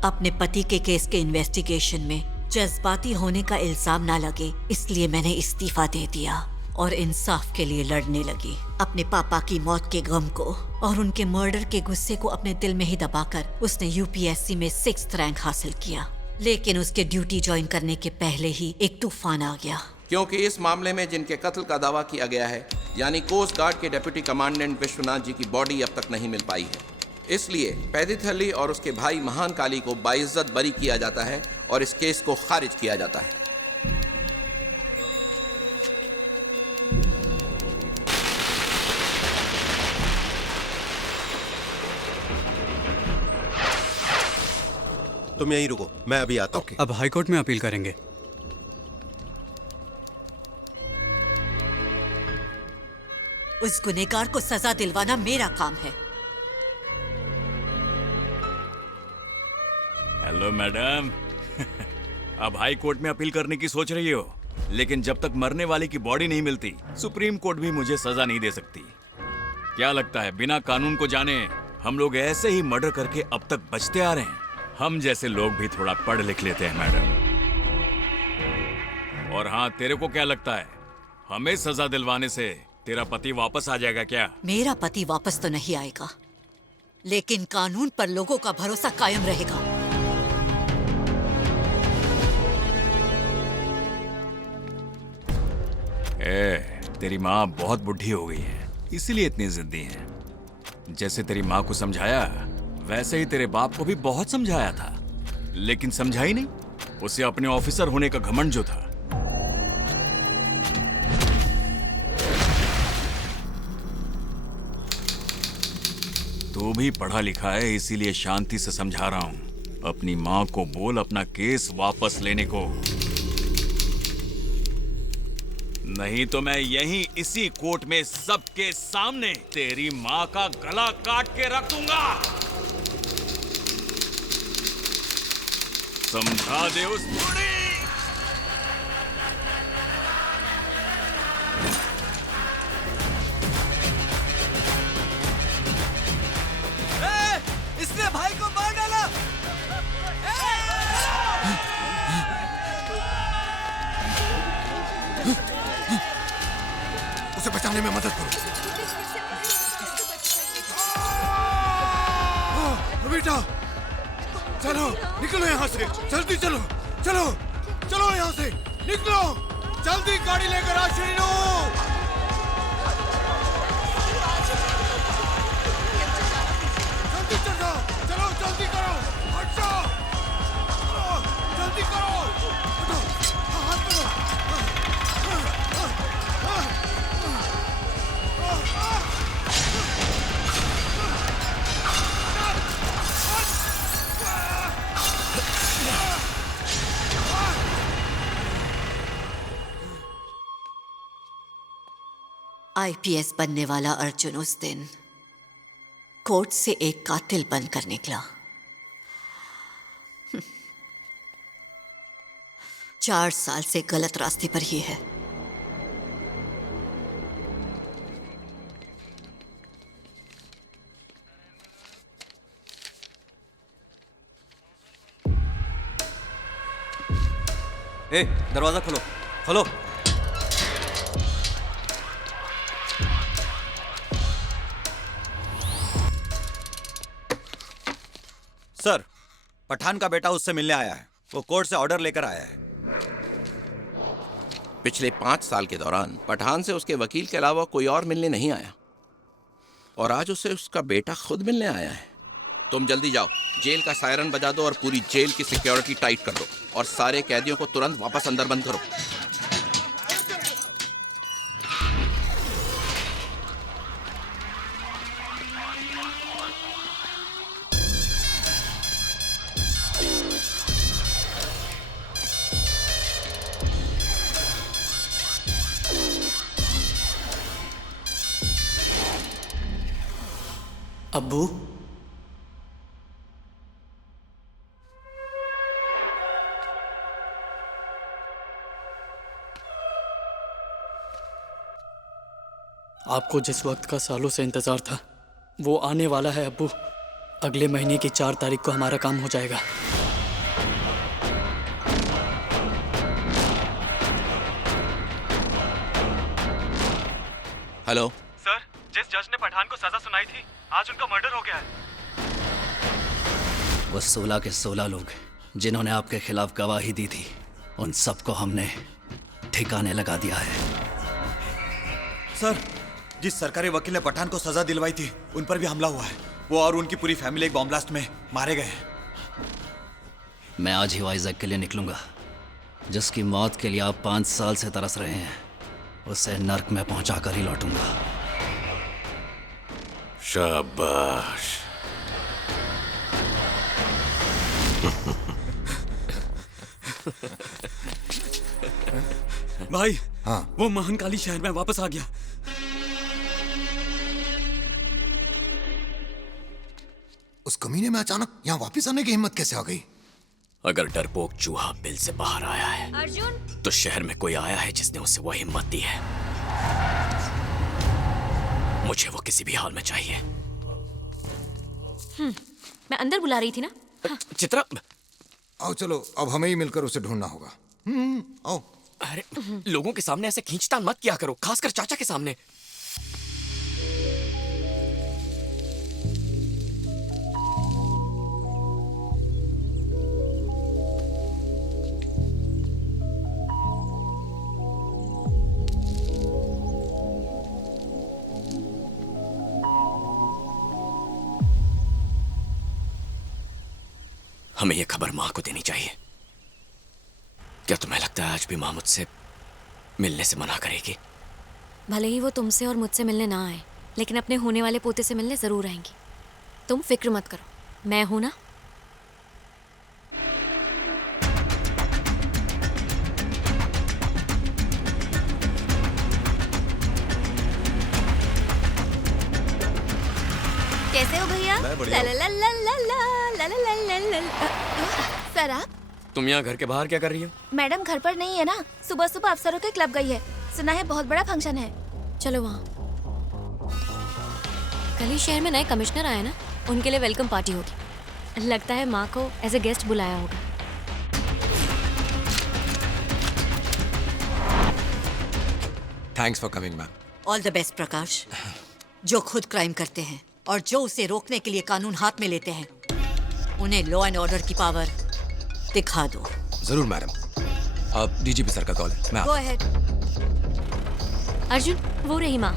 अपने पति के केस के इन्वेस्टिगेशन में जज्बाती होने का इल्जाम ना लगे, इसलिए मैंने इस्तीफा दे दिया और इंसाफ के लिए लड़ने लगी। अपने पापा की मौत के गम को और उनके मर्डर के गुस्से को अपने दिल में ही दबाकर उसने यूपीएससी में 6th रैंक हासिल किया। लेकिन उसके ड्यूटी ज्वाइन करने के पहले ही एक तूफान आ गया। क्योंकि इस मामले में जिनके कत्ल का दावा किया गया है, यानी कोस्ट गार्ड के डिप्टी कमांडेंट विश्वनाथ जी की बॉडी अब तक नहीं मिल पाई है। इसलिए पैदीथली और उसके भाई महान काली को बाइज्जत बरी किया जाता है और इस केस को खारिज किया जाता है। तुम यहीं रुको, मैं अभी आता हूं। अब हाईकोर्ट में अपील करेंगे। उस गुनहगार को सजा दिलवाना मेरा काम है। Hello madam. अब हाई कोर्ट में अपील करने की सोच रही हो, लेकिन जब तक मरने वाले की बॉडी नहीं मिलती, सुप्रीम कोर्ट भी मुझे सजा नहीं दे सकती। क्या लगता है बिना कानून को जाने हम लोग ऐसे ही मर्डर करके अब तक बचते आ रहे हैं? हम जैसे लोग भी थोड़ा पढ़ लिख लेते हैं मैडम। और हाँ, तेरे को क्या लगता है हमें सजा दिलवाने से तेरा पति वापस आ जाएगा क्या? मेरा पति वापस तो नहीं आएगा, लेकिन कानून पर लोगों का भरोसा कायम रहेगा। तेरी माँ बहुत बुढ़ी हो गई है, इसीलिए इतनी जिद्दी है। जैसे तेरी माँ को समझाया वैसे ही तेरे बाप को भी बहुत समझाया था, लेकिन समझा ही नहीं। उसे अपने ऑफिसर होने का घमंड जो था। तू भी पढ़ा लिखा है, इसीलिए शांति से समझा रहा हूं। अपनी माँ को बोल अपना केस वापस लेने को, नहीं तो मैं यहीं इसी कोर्ट में सबके सामने तेरी माँ का गला काट के रख दूंगा। समझा दे उस बूढ़ी। इसने भाई को मार डाला। उसे बचाने में मदद करो। बेटा चलो, निकलो यहाँ से, जल्दी चलो, चलो, चलो यहाँ से, निकलो, जल्दी गाड़ी लेकर आ श्रीनू। आईपीएस बनने वाला अर्जुन उस दिन कोर्ट से एक कातिल बनकर निकला। 4 साल से गलत रास्ते पर ही है। ए, दरवाजा खोलो, खोलो। सर, पठान का बेटा उससे मिलने आया है। वो कोर्ट से ऑर्डर लेकर आया है। पिछले 5 साल के दौरान पठान से उसके वकील के अलावा कोई और मिलने नहीं आया, और आज उसे उसका बेटा खुद मिलने आया है। तुम जल्दी जाओ, जेल का सायरन बजा दो और पूरी जेल की सिक्योरिटी टाइट कर दो, और सारे कैदियों को तुरंत वापस अंदर बंद करो। अब्बू, आपको जिस वक्त का सालों से इंतजार था वो आने वाला है अब्बू। अगले महीने की 4 तारीख को हमारा काम हो जाएगा। हेलो सर, जिस जज ने पठान को सजा सुनाई थी, आज उनका मर्डर हो गया है। वो 16 के 16 लोग जिन्होंने आपके खिलाफ गवाही दी थी, उन सबको हमने ठिकाने लगा दिया है। सर, जिस सरकारी वकील ने पठान को सजा दिलवाई थी, उन पर भी हमला हुआ है। वो और उनकी पूरी फैमिली एक बॉम्ब ब्लास्ट में मारे गए हैं। मैं आज ही वाइजैक के लिए निकलूंगा। जिसकी मौत के लिए आप 5 साल से तरस रहे हैं, उसे नर्क में पहुंचाकर ही लौटूंगा। शाबाश। भाई, हाँ, वो महानकाली शहर में वापस आ गया। उस कमीने में अचानक यहाँ वापस आने की हिम्मत कैसे आ गई? अगर डरपोक चूहा बिल से बाहर आया है अर्जुन, तो शहर में कोई आया है जिसने उसे वो हिम्मत दी है। मुझे वो किसी भी हाल में चाहिए। मैं अंदर बुला रही थी ना। चित्रा, आओ चलो, अब हमें ही मिलकर उसे ढूंढना होगा। आओ। अरे, लोगों के सामने ऐसे खींचतान मत किया करो, खासकर चाचा के सामने। हमें यह खबर मां को देनी चाहिए। क्या तुम्हें लगता है आज भी मां मुझसे मिलने से मना करेगी? भले ही वो तुमसे और मुझसे मिलने ना आए, लेकिन अपने होने वाले पोते से मिलने जरूर आएंगी। तुम फिक्र मत करो, मैं हूं ना। कैसे हो भैया? सर, आप? तुम यहाँ घर के बाहर क्या कर रही हो? मैडम घर पर नहीं है ना, सुबह सुबह अफसरों के क्लब गई है। सुना है बहुत बड़ा फंक्शन है। चलो वहाँ। कल ही शहर में नए कमिश्नर आए ना, उनके लिए वेलकम पार्टी होगी। लगता है माँ को एज ए गेस्ट बुलाया होगा। Thanks for coming ma'am. All the best Prakash. जो खुद क्राइम करते हैं और जो उसे रोकने के लिए कानून हाथ में लेते हैं, उन्हें लॉ एंड ऑर्डर की पावर दिखा दो। जरूर मैडम। अब डीजीपी सर का कॉल है, मैं गो अहेड। अर्जुन, वो रही माँ।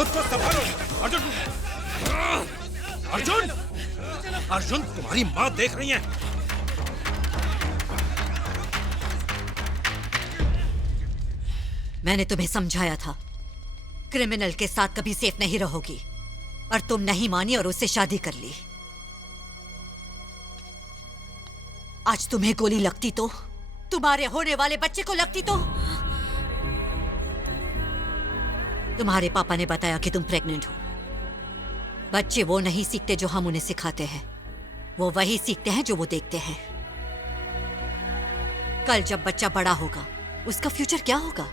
खुद को संभालो। अर्जुन, अर्जुन, अर्जुन, तुम्हारी माँ देख रही है। मैंने तुम्हें समझाया था, क्रिमिनल के साथ कभी सेफ नहीं रहोगी, और तुम नहीं मानी और उससे शादी कर ली। आज तुम्हें गोली लगती तो, तुम्हारे होने वाले बच्चे को लगती तो। तुम्हारे पापा ने बताया कि तुम प्रेग्नेंट हो। बच्चे वो नहीं सीखते जो हम उन्हें सिखाते हैं, वो वही सीखते हैं जो वो देखते हैं। कल जब बच्चा बड़ा होगा, उसका फ्यूचर क्या होगा?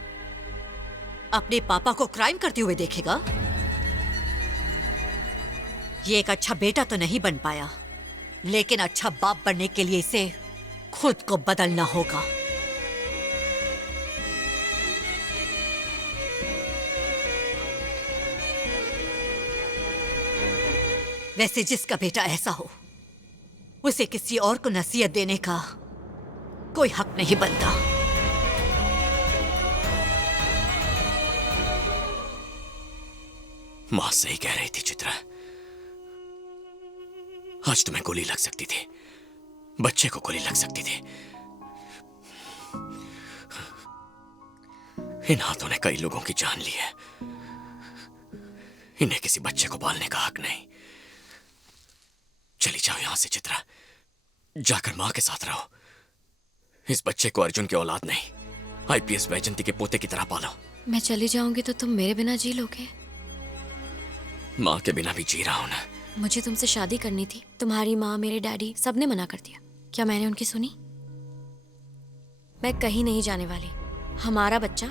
अपने पापा को क्राइम करते हुए देखेगा। ये एक अच्छा बेटा तो नहीं बन पाया, लेकिन अच्छा बाप बनने के लिए इसे खुद को बदलना होगा। वैसे जिसका बेटा ऐसा हो, उसे किसी और को नसीहत देने का कोई हक नहीं बनता। मां सही कह रही थी चित्रा। आज तुम्हें गोली लग सकती थी, बच्चे को गोली लग सकती थी। इन हाथों ने कई लोगों की जान ली है। इन्हें किसी बच्चे को पालने का हक नहीं। चली जाओ यहां से चित्रा, जाकर मां के साथ रहो। इस बच्चे को अर्जुन की औलाद नहीं, आईपीएस वैजंती के पोते की तरह पालो। मैं चली जाऊंगी तो तुम मेरे बिना जी लोगे? मां के बिना भी जी रहा हूं ना। मुझे तुमसे शादी करनी थी। तुम्हारी माँ, मेरे डैडी, सबने मना कर दिया। क्या मैंने उनकी सुनी? मैं कहीं नहीं जाने वाली। हमारा बच्चा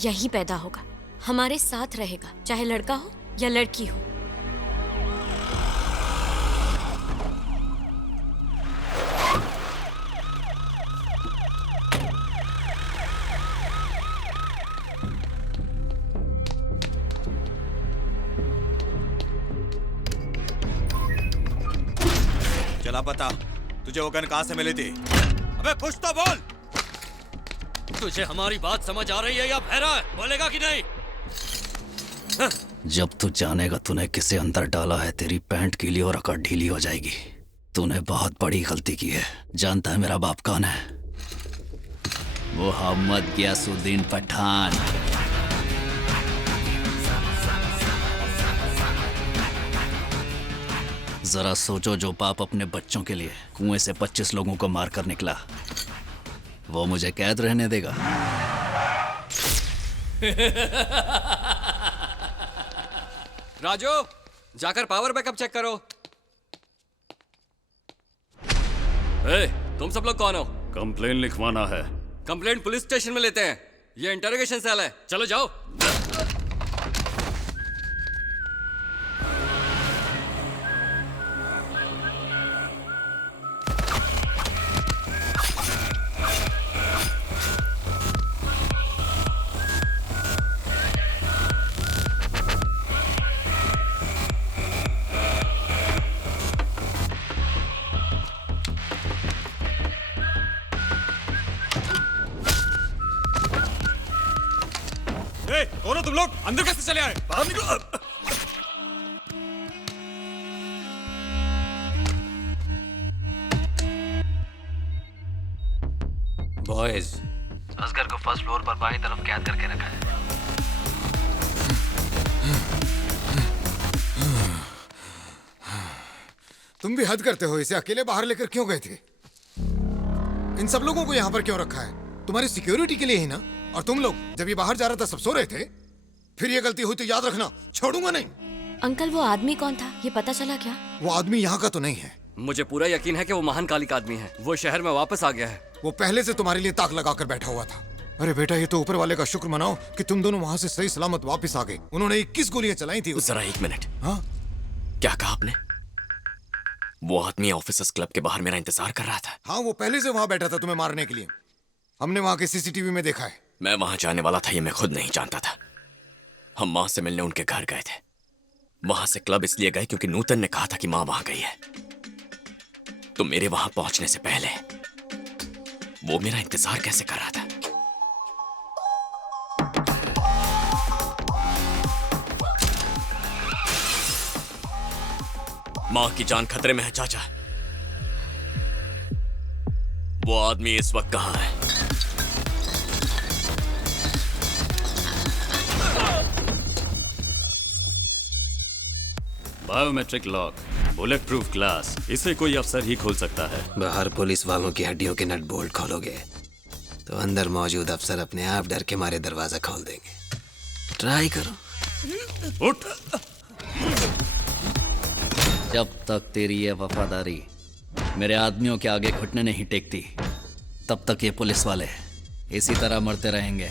यहीं पैदा होगा, हमारे साथ रहेगा, चाहे लड़का हो या लड़की हो। चला पता, तुझे वो गन कहां से मिली थी? अबे कुछ तो बोल। तुझे हमारी बात समझ आ रही है या बहरा है? बोलेगा कि नहीं? जब तू जानेगा तूने किसे अंदर डाला है, तेरी पैंट गीली और अकड़ ढीली हो जाएगी। तूने बहुत बड़ी गलती की है। जानता है मेरा बाप कौन है? मोहम्मद गियासुद्दीन पठान। जरा सोचो, जो बाप अपने बच्चों के लिए कुएं से 25 लोगों को मारकर निकला, वो मुझे कैद रहने देगा? राजू, जाकर पावर बैकअप चेक करो। तुम सब लोग कौन हो? कंप्लेन लिखवाना है। कंप्लेंट पुलिस स्टेशन में लेते हैं, ये इंटरोगेशन सेल है। चलो जाओ। कौन हो तुम लोग? अंदर कैसे चले आए? बाहर निकलो। बॉयज, असगर को फर्स्ट फ्लोर पर बाईं तरफ कैद करके रखा है। तुम भी हद करते हो। इसे अकेले बाहर लेकर क्यों गए थे? इन सब लोगों को यहाँ पर क्यों रखा है? तुम्हारी सिक्योरिटी के लिए ही ना। और तुम लोग जब ये बाहर जा रहा था सब सो रहे थे। फिर ये गलती हुई तो याद रखना, छोड़ूंगा नहीं। अंकल, वो आदमी कौन था? ये पता चला क्या? वो आदमी यहाँ का तो नहीं है। मुझे पूरा यकीन है कि वो महान काली का आदमी है। वो शहर में वापस आ गया है। वो पहले से तुम्हारे लिए ताक लगाकर बैठा हुआ था। अरे बेटा, ये तो ऊपर वाले का शुक्र मनाओ कि तुम दोनों वहाँ से सही सलामत वापस आ गए। उन्होंने 21 गोलियां चलाई थी। जरा एक मिनट। हाँ, क्या कहा आपने? वो आदमी ऑफिसर्स क्लब के बाहर मेरा इंतजार कर रहा था। हाँ, वो पहले से वहाँ बैठा था तुम्हें मारने के लिए। हमने वहाँ के सीसीटीवी में देखा है। मैं वहां जाने वाला था, ये मैं खुद नहीं जानता था। हम मां से मिलने उनके घर गए थे। वहां से क्लब इसलिए गए क्योंकि नूतन ने कहा था कि मां वहां गई है। तो मेरे वहां पहुंचने से पहले वो मेरा इंतजार कैसे कर रहा था? माँ की जान खतरे में है चाचा। वो आदमी इस वक्त कहाँ है? Biometric lock, bullet proof glass, इसे कोई अफसर ही खोल सकता है। बाहर पुलिस वालों की हड्डियों के नट बोल्ट खोलोगे तो अंदर मौजूद अफसर अपने आप डर के मारे दरवाजा खोल देंगे। ट्राई करो। उठ। जब तक तेरी ये वफादारी मेरे आदमियों के आगे घुटने नहीं टेकती, तब तक ये पुलिस वाले इसी तरह मरते रहेंगे।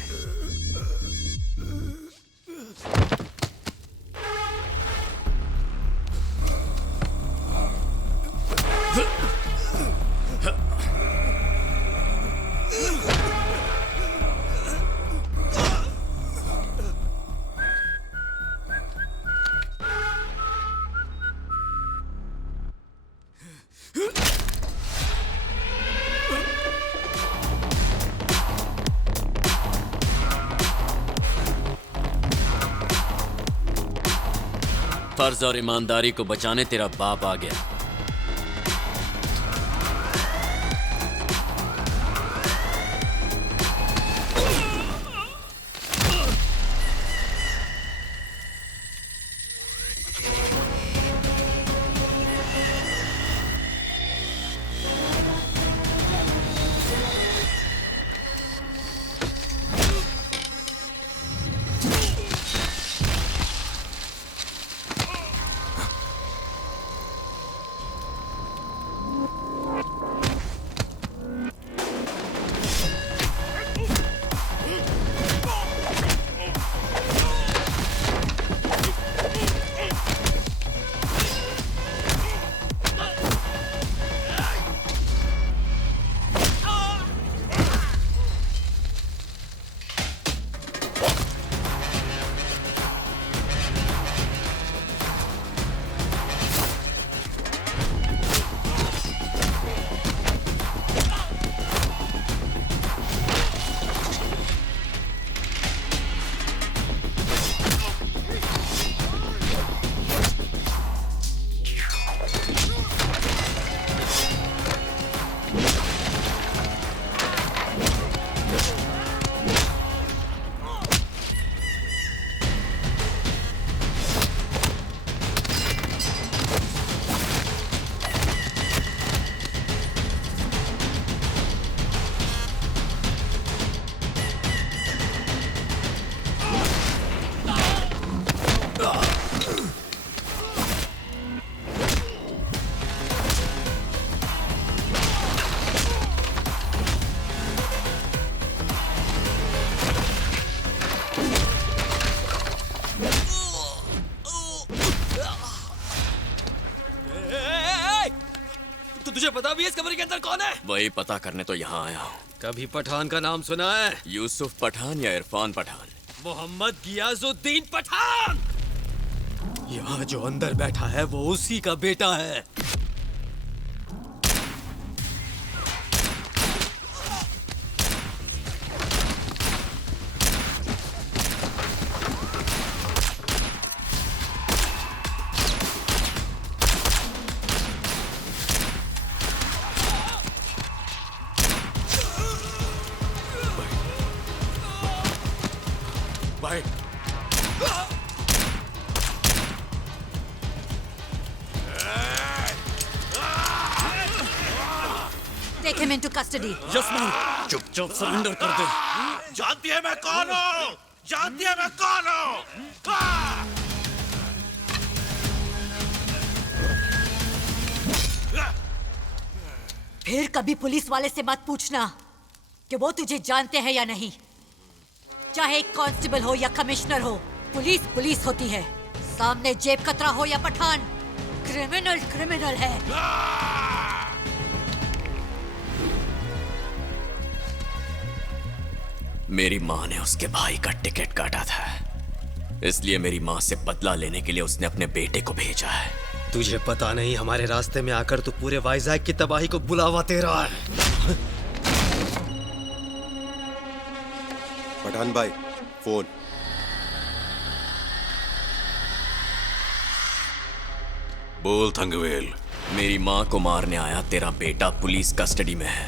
फर्ज और ईमानदारी को बचाने तेरा बाप आ गया। तुझे पता भी है इस कमरे के अंदर कौन है? वही पता करने तो यहाँ आया हूँ। कभी पठान का नाम सुना है? यूसुफ पठान या इरफान पठान? मोहम्मद गियाजुद्दीन पठान। यहाँ जो अंदर बैठा है वो उसी का बेटा है। भाई Take him into custody. Yes चुपचाप सरेंडर कर दे। जानती है मैं कौन हूँ? जानती है मैं कौन हूँ? फिर कभी पुलिस वाले से मत पूछना कि वो तुझे जानते हैं या नहीं। चाहे एक कांस्टेबल हो या कमिश्नर हो, पुलिस पुलिस होती है। सामने जेब कतरा हो या पठान, क्रिमिनल क्रिमिनल है। मेरी माँ ने उसके भाई का टिकट काटा था, इसलिए मेरी माँ से बदला लेने के लिए उसने अपने बेटे को भेजा है। तुझे पता नहीं हमारे रास्ते में आकर तू पूरे वाइजैक की तबाही को बुलावा दे रहा है। पठान भाई फोन। बोल थंगवेल। मेरी माँ को मारने आया तेरा बेटा पुलिस कस्टडी में है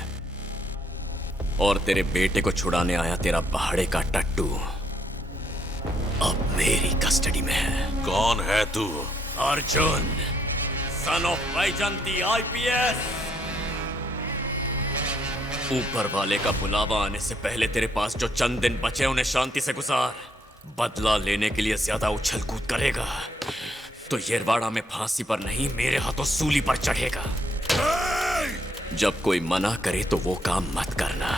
और तेरे बेटे को छुड़ाने आया तेरा पहाड़े का टट्टू अब मेरी कस्टडी में है। कौन है तू? Arjun, son of Vaijanti IPS. ऊपर वाले का बुलावा आने से पहले तेरे पास जो चंद दिन बचे उन्हें शांति से गुजार। बदला लेने के लिए ज्यादा उछल कूद करेगा तो येरवाड़ा में फांसी पर नहीं मेरे हाथों सूली पर चढ़ेगा। जब कोई मना करे तो वो काम मत करना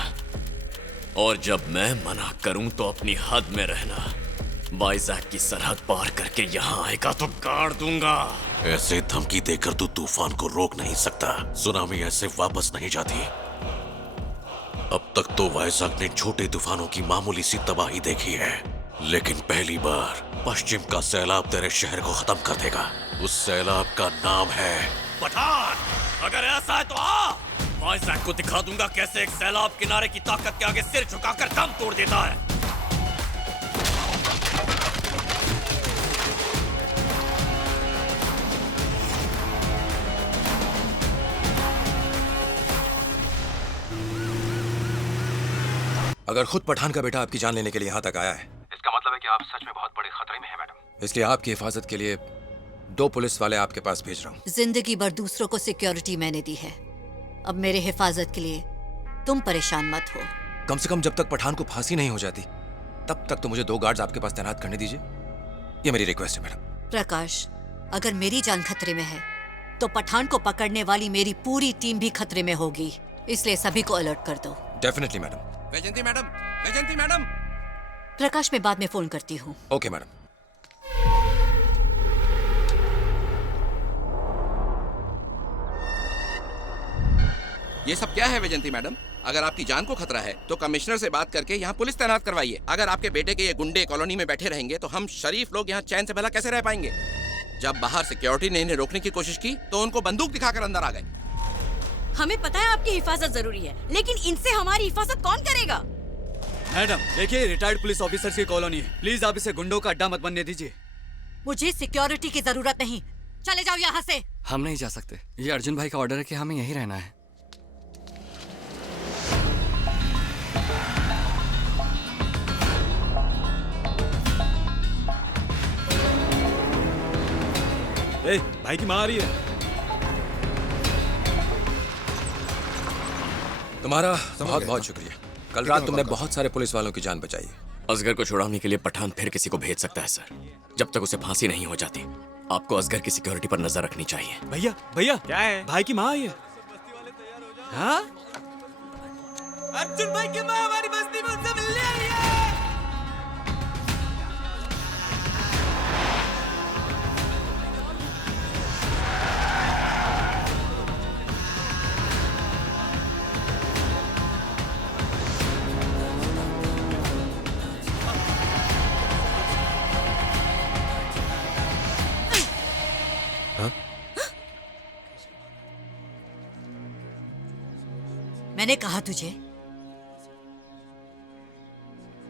और जब मैं मना करूं तो अपनी हद में रहना। वाइजैक की सरहद पार करके यहाँ आएगा तो गाड़ दूंगा। ऐसे धमकी देकर तू तूफान को रोक नहीं सकता। सुनामी ऐसे वापस नहीं जाती। अब तक तो वाइजैक ने छोटे तूफानों की मामूली सी तबाही देखी है, लेकिन पहली बार पश्चिम का सैलाब तेरे शहर को खत्म कर देगा। उस सैलाब का नाम है पठान। अगर ऐसा है तो आ, वाइजैक को दिखा दूंगा कैसे एक सैलाब किनारे की ताकत के आगे सिर झुकाकर दम तोड़ देता है। अगर खुद पठान का बेटा आपकी जान लेने के लिए यहाँ तक आया है, इसका मतलब है कि आप सच में बहुत बड़े खतरे में हैं मैडम। इसलिए आपकी हिफाजत के लिए 2 पुलिस वाले आपके पास भेज रहा हूँ। जिंदगी भर दूसरों को सिक्योरिटी मैंने दी है, अब मेरे हिफाजत के लिए तुम परेशान मत हो। कम से कम जब तक पठान को फांसी नहीं हो जाती तब तक तो मुझे 2 गार्ड्स आपके पास तैनात करने दीजिए। ये मेरी रिक्वेस्ट है मैडम। प्रकाश, अगर मेरी जान खतरे में है तो पठान को पकड़ने वाली मेरी पूरी टीम भी खतरे में होगी, इसलिए सभी को अलर्ट कर दो। Definitely madam. Vaijanti madam, Vaijanti madam. Prakash, मैं बाद में फोन करती हूँ। Okay madam. ये सब क्या है वैजंती मैडम? अगर आपकी जान को खतरा है तो कमिश्नर से बात करके यहाँ पुलिस तैनात करवाइए। अगर आपके बेटे के ये गुंडे कॉलोनी में बैठे रहेंगे तो हम शरीफ लोग यहाँ चैन से भला कैसे रह पाएंगे? जब बाहर सिक्योरिटी ने इन्हें रोकने की कोशिश की तो उनको बंदूक दिखाकर अंदर आ गए। हमें पता है आपकी हिफाजत जरूरी है, लेकिन इनसे हमारी हिफाजत कौन करेगा? मैडम देखिए, रिटायर्ड पुलिस ऑफिसर्स की कॉलोनी है, प्लीज आप इसे गुंडों का अड्डा मत बनने दीजिए। मुझे सिक्योरिटी की जरूरत नहीं, चले जाओ यहाँ से। हम नहीं जा सकते, ये अर्जुन भाई का ऑर्डर है कि हमें यहीं रहना है। ए, भाई की माँ आ रही है। तुम्हारा बहुत बहुत शुक्रिया। कल रात तुमने बहुत सारे पुलिस वालों की जान बचाई है। असगर को छुड़ाने के लिए पठान फिर किसी को भेज सकता है सर, जब तक उसे फांसी नहीं हो जाती। आपको असगर की सिक्योरिटी पर नजर रखनी चाहिए। भैया भैया, क्या है? भाई की माँ आई है। हाँ? अर्जुन भाई की माँ हमारी बस्ती में उनसे मिलने आई है। मैंने कहा तुझे,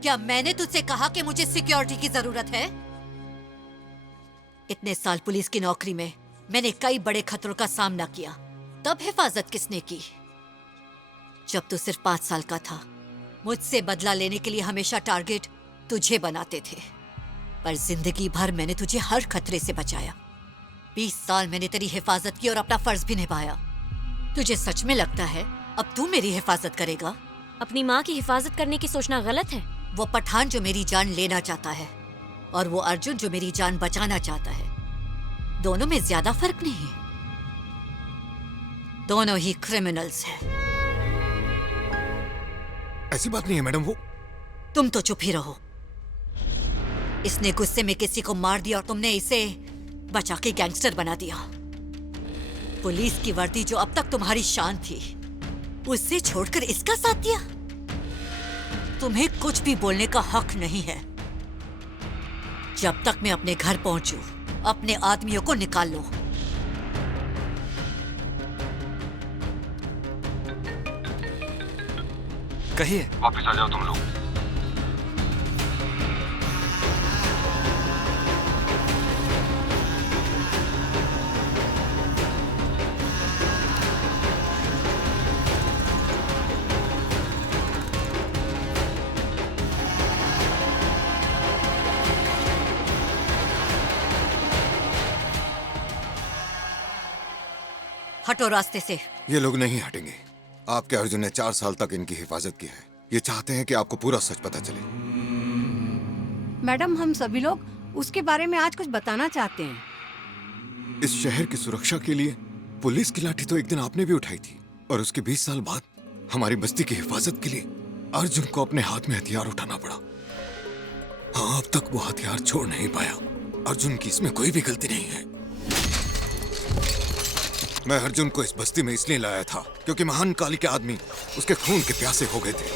क्या मैंने तुझसे कहा कि मुझे सिक्योरिटी की जरूरत है? इतने साल पुलिस की नौकरी में मैंने कई बड़े खतरों का सामना किया, तब हिफाजत किसने की? जब तू सिर्फ 5 साल का था, मुझसे बदला लेने के लिए हमेशा टारगेट तुझे बनाते थे, पर जिंदगी भर मैंने तुझे हर खतरे से बचाया। 20 साल मैंने तेरी हिफाजत की और अपना फर्ज भी निभाया। तुझे सच में लगता है अब तू मेरी हिफाजत करेगा? अपनी माँ की हिफाजत करने की सोचना गलत है। वो पठान जो मेरी जान लेना चाहता है और वो अर्जुन जो मेरी जान बचाना चाहता है, दोनों में ज्यादा फर्क नहीं है। दोनों ही क्रिमिनल्स हैं। ऐसी बात नहीं है मैडम। वो तुम तो चुप ही रहो। इसने गुस्से में किसी को मार दिया और तुमने इसे बचा के गैंगस्टर बना दिया। पुलिस की वर्दी जो अब तक तुम्हारी शान थी, उससे छोड़कर इसका साथ दिया। तुम्हें कुछ भी बोलने का हक नहीं है। जब तक मैं अपने घर पहुंचूं, अपने आदमियों को निकाल लो। कहिए। वापस आ जाओ तुम लोग। हटो रास्ते से। ये लोग नहीं हटेंगे। आपके अर्जुन ने 4 साल तक इनकी हिफाजत की है। ये चाहते हैं कि आपको पूरा सच पता चले। मैडम, हम सभी लोग उसके बारे में आज कुछ बताना चाहते हैं। इस शहर की सुरक्षा के लिए पुलिस की लाठी तो एक दिन आपने भी उठाई थी, और उसके 20 साल बाद हमारी बस्ती की हिफाजत के लिए अर्जुन को अपने हाथ में हथियार उठाना पड़ा। हाँ, अब तक वो हथियार छोड़ नहीं पाया। अर्जुन की इसमें कोई भी गलती नहीं है। मैं अर्जुन को इस बस्ती में इसलिए लाया था क्योंकि महान काली के आदमी उसके खून के प्यासे हो गए थे।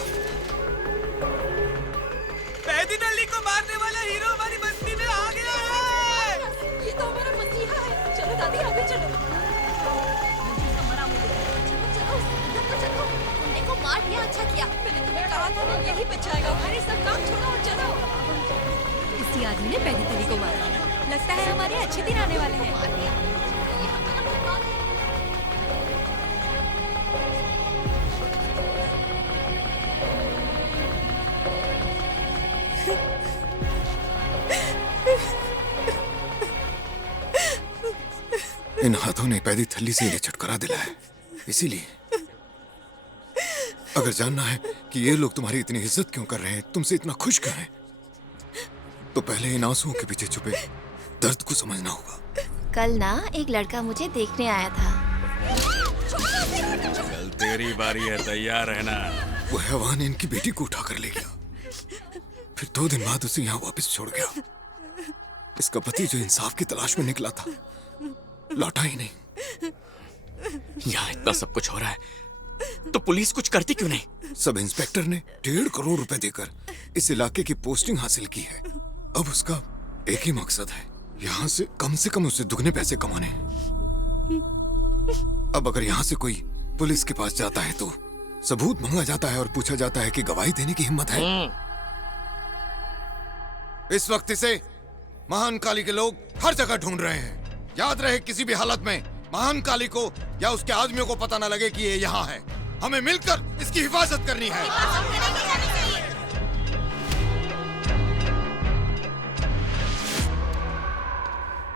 पैदी नल्ली को मारने वाला हीरो हमारी बस्ती में आ गया है। ये तो हमारा मसीहा है। चलो दादी, आगे चलो। चलो, तुमने को मार दिया, अच्छा किया। मैंने तुम्हें कहा था ना, यही बचाएगा। हमारे सब काम छोड़ो और चलो। इसी आदमी ने पैदी नल्ली को मारा। लगता है हमारे अच्छे दिन आने वाले हैं। इन हाथों ने पैदी थल्ली से इन्हें छुटकारा दिलाया है। इसीलिए अगर जानना है कि ये लोग तुम्हारी इतनी इज्जत क्यों कर रहे हैं, तुमसे इतना खुश क्यों हैं, तो पहले इन आंसुओं के पीछे छुपे दर्द को समझना होगा। कल ना एक लड़का मुझे देखने आया था। कल तेरी बारी है, तैयार रहना। वो हैवान इनकी बेटी को उठा कर ले गया, फिर 2 दिन बाद उसे यहाँ वापस छोड़ गया। इसका पति जो इंसाफ की तलाश में निकला था, लौटा ही नहीं। यहाँ इतना सब कुछ हो रहा है तो पुलिस कुछ करती क्यों नहीं? सब इंस्पेक्टर ने 1.5 करोड़ रुपए देकर इस इलाके की पोस्टिंग हासिल की है। अब उसका एक ही मकसद है, यहाँ से कम उससे दुगने पैसे कमाने। अब अगर यहाँ से कोई पुलिस के पास जाता है तो सबूत मांगा जाता है और पूछा जाता है कि गवाही देने की हिम्मत है। इस वक्त इसे महान काली के लोग हर जगह ढूंढ रहे हैं। याद रहे, किसी भी हालत में महान काली को या उसके आदमियों को पता न लगे कि ये यहाँ है। हमें मिलकर इसकी हिफाजत करनी है।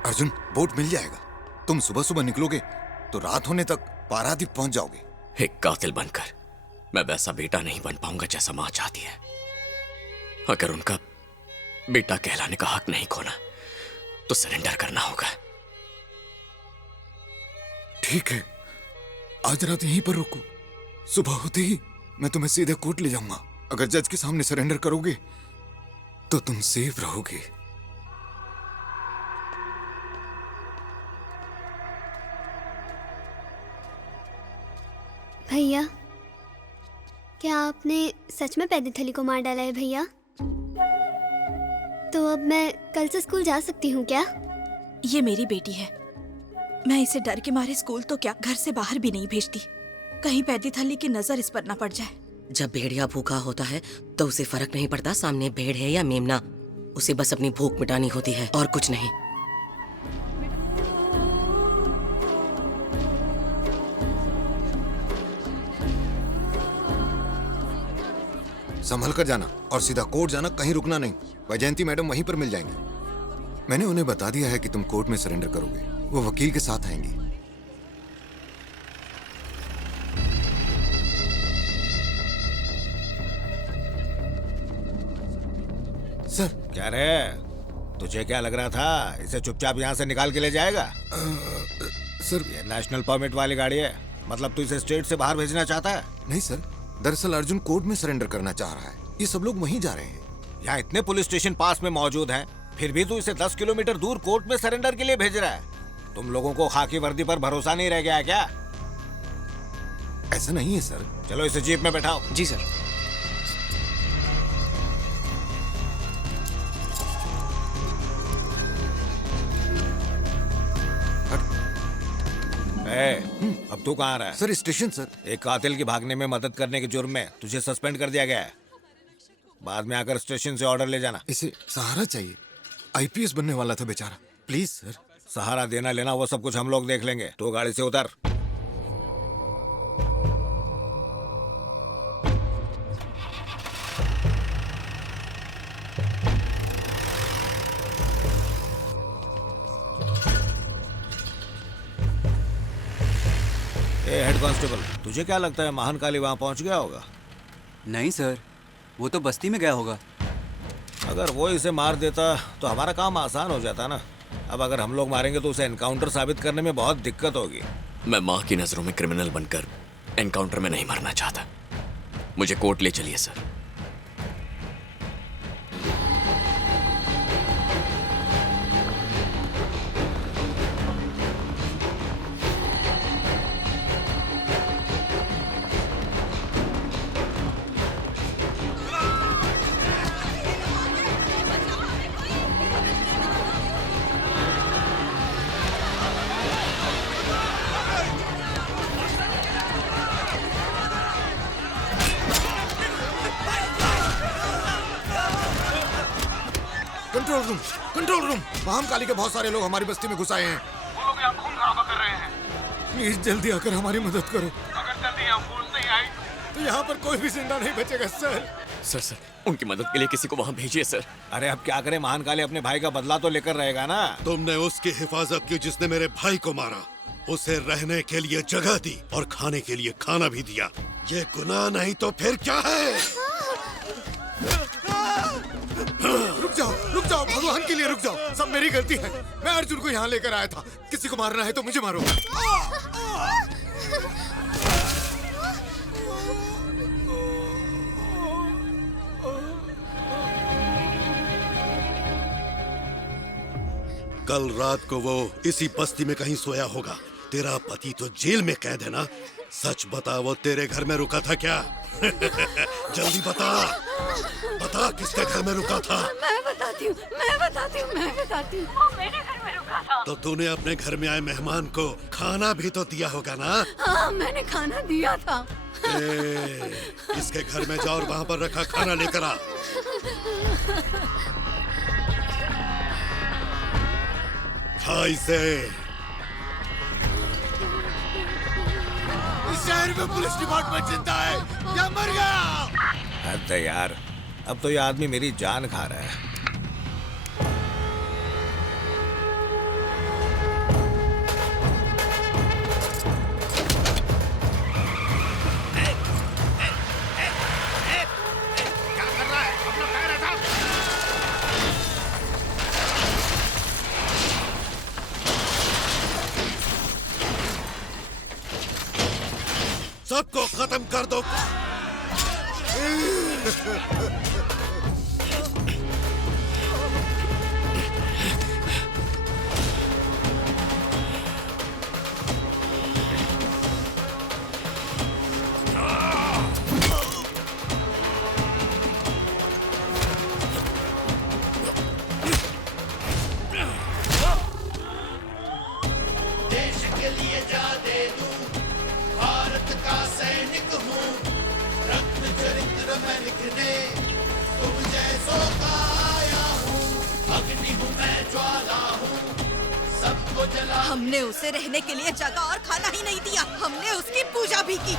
अर्जुन, बोट मिल जाएगा। तुम सुबह सुबह निकलोगे तो रात होने तक पारादीप पहुंच जाओगे। एक कातिल बनकर मैं वैसा बेटा नहीं बन पाऊंगा जैसा मां चाहती है। अगर उनका बेटा कहलाने का हक नहीं खोना तो सरेंडर करना होगा। ठीक है, आज रात यहीं पर रुको। सुबह होते ही मैं तुम्हें सीधे कोर्ट ले जाऊंगा। अगर जज के सामने सरेंडर करोगे तो तुम सेफ रहोगे। भैया, क्या आपने सच में पैदी थली को मार डाला है भैया? तो अब मैं कल से स्कूल जा सकती हूँ क्या? ये मेरी बेटी है। मैं इसे डर के मारे स्कूल तो क्या, घर से बाहर भी नहीं भेजती। कहीं पैदी थली की नजर इस पर न पड़ जाए। जब भेड़िया भूखा होता है तो उसे फर्क नहीं पड़ता सामने भेड़ है या मेमना। उसे बस अपनी भूख मिटानी होती है और कुछ नहीं। संभल कर जाना और सीधा कोर्ट जाना, कहीं रुकना नहीं। वैजयंती मैडम वहीं पर मिल जाएंगी। मैंने उन्हें बता दिया है कि तुम कोर्ट में सरेंडर करोगे। वो वकील के साथ आएंगी। सर। क्या रे, तुझे क्या लग रहा था इसे चुपचाप यहाँ से निकाल के ले जाएगा? सर, ये नेशनल परमिट वाली गाड़ी है, मतलब तू इसे स्टेट से बाहर भेजना चाहता है? नहीं सर, दरअसल अर्जुन कोर्ट में सरेंडर करना चाह रहा है। ये सब लोग वहीं जा रहे हैं। यहाँ इतने पुलिस स्टेशन पास में मौजूद हैं, फिर भी तू इसे 10 किलोमीटर दूर कोर्ट में सरेंडर के लिए भेज रहा है। तुम लोगों को खाकी वर्दी पर भरोसा नहीं रह गया है क्या? ऐसा नहीं है सर। चलो इसे जीप में बैठाओ। जी सर। अब तू कहाँ रहा है? Sir, station sir. एक कातिल की भागने में मदद करने के जुर्म में तुझे सस्पेंड कर दिया गया है। बाद में आकर स्टेशन से ऑर्डर ले जाना। इसे सहारा चाहिए। आईपीएस बनने वाला था बेचारा। Please sir. सहारा देना लेना वो सब कुछ हम लोग देख लेंगे। तो गाड़ी से उतर। हेड कांस्टेबल, तुझे क्या लगता है महानकाली वहां पहुंच गया होगा? नहीं सर, वो तो बस्ती में गया होगा। अगर वो इसे मार देता तो हमारा काम आसान हो जाता ना। अब अगर हम लोग मारेंगे तो उसे एनकाउंटर साबित करने में बहुत दिक्कत होगी। मैं माँ की नजरों में क्रिमिनल बनकर एनकाउंटर में नहीं मरना चाहता। मुझे कोर्ट ले चलिए सर। कंट्रोल रूम, महाकाली के बहुत सारे लोग हमारी बस्ती में घुस आए हैं। वो लोग यहाँ खून खराबा कर रहे हैं। प्लीज जल्दी आकर हमारी मदद करो। अगर जल्दी यहाँ पुलिस नहीं आई तो यहाँ पर कोई भी जिंदा नहीं बचेगा सर। सर उनकी मदद के लिए किसी को वहां भेजिए सर। अरे अब क्या करें, महानकाली अपने भाई का बदला तो लेकर रहेगा ना। तुमने उसकी हिफाजत की जिसने मेरे भाई को मारा। उसे रहने के लिए जगह दी और खाने के लिए खाना भी दिया। ये गुनाह नहीं तो फिर क्या है? रुक जाओ, भगवान के लिए रुक जाओ। सब मेरी गलती है। मैं अर्जुन को यहाँ लेकर आया था। किसी को मारना है तो मुझे मारो। कल रात को वो इसी बस्ती में कहीं सोया होगा। तेरा पति तो जेल में कैद है ना? सच बता, वो तेरे घर में रुका था क्या? जल्दी बता किसके घर में रुका था? मैं बताती हूँ। वो मेरे घर में रुका था। तो तूने अपने घर में आए मेहमान को खाना भी तो दिया होगा ना? हाँ, मैंने खाना दिया था। इसके घर में जा और वहाँ पर रखा खाना लेकर आ। खा इसे। इस शहर में पुलिस डिपार्टमेंट जिंदा है या मर गया? हद है यार, अब तो ये आदमी मेरी जान खा रहा है। क्या कर रहा है? अपना पैर हटा। सबको खत्म कर दो। देश के लिए जा दे दूं, भारत का सैनिक हूँ। रत्न चरित्र मैं लिखने तुम जैसों का आया हूँ। अग्नि हूँ मैं, ज्वाला हूँ, सबको जला। हमने उसे रहने के लिए जगह और खाना ही नहीं दिया, हमने उसकी पूजा भी की।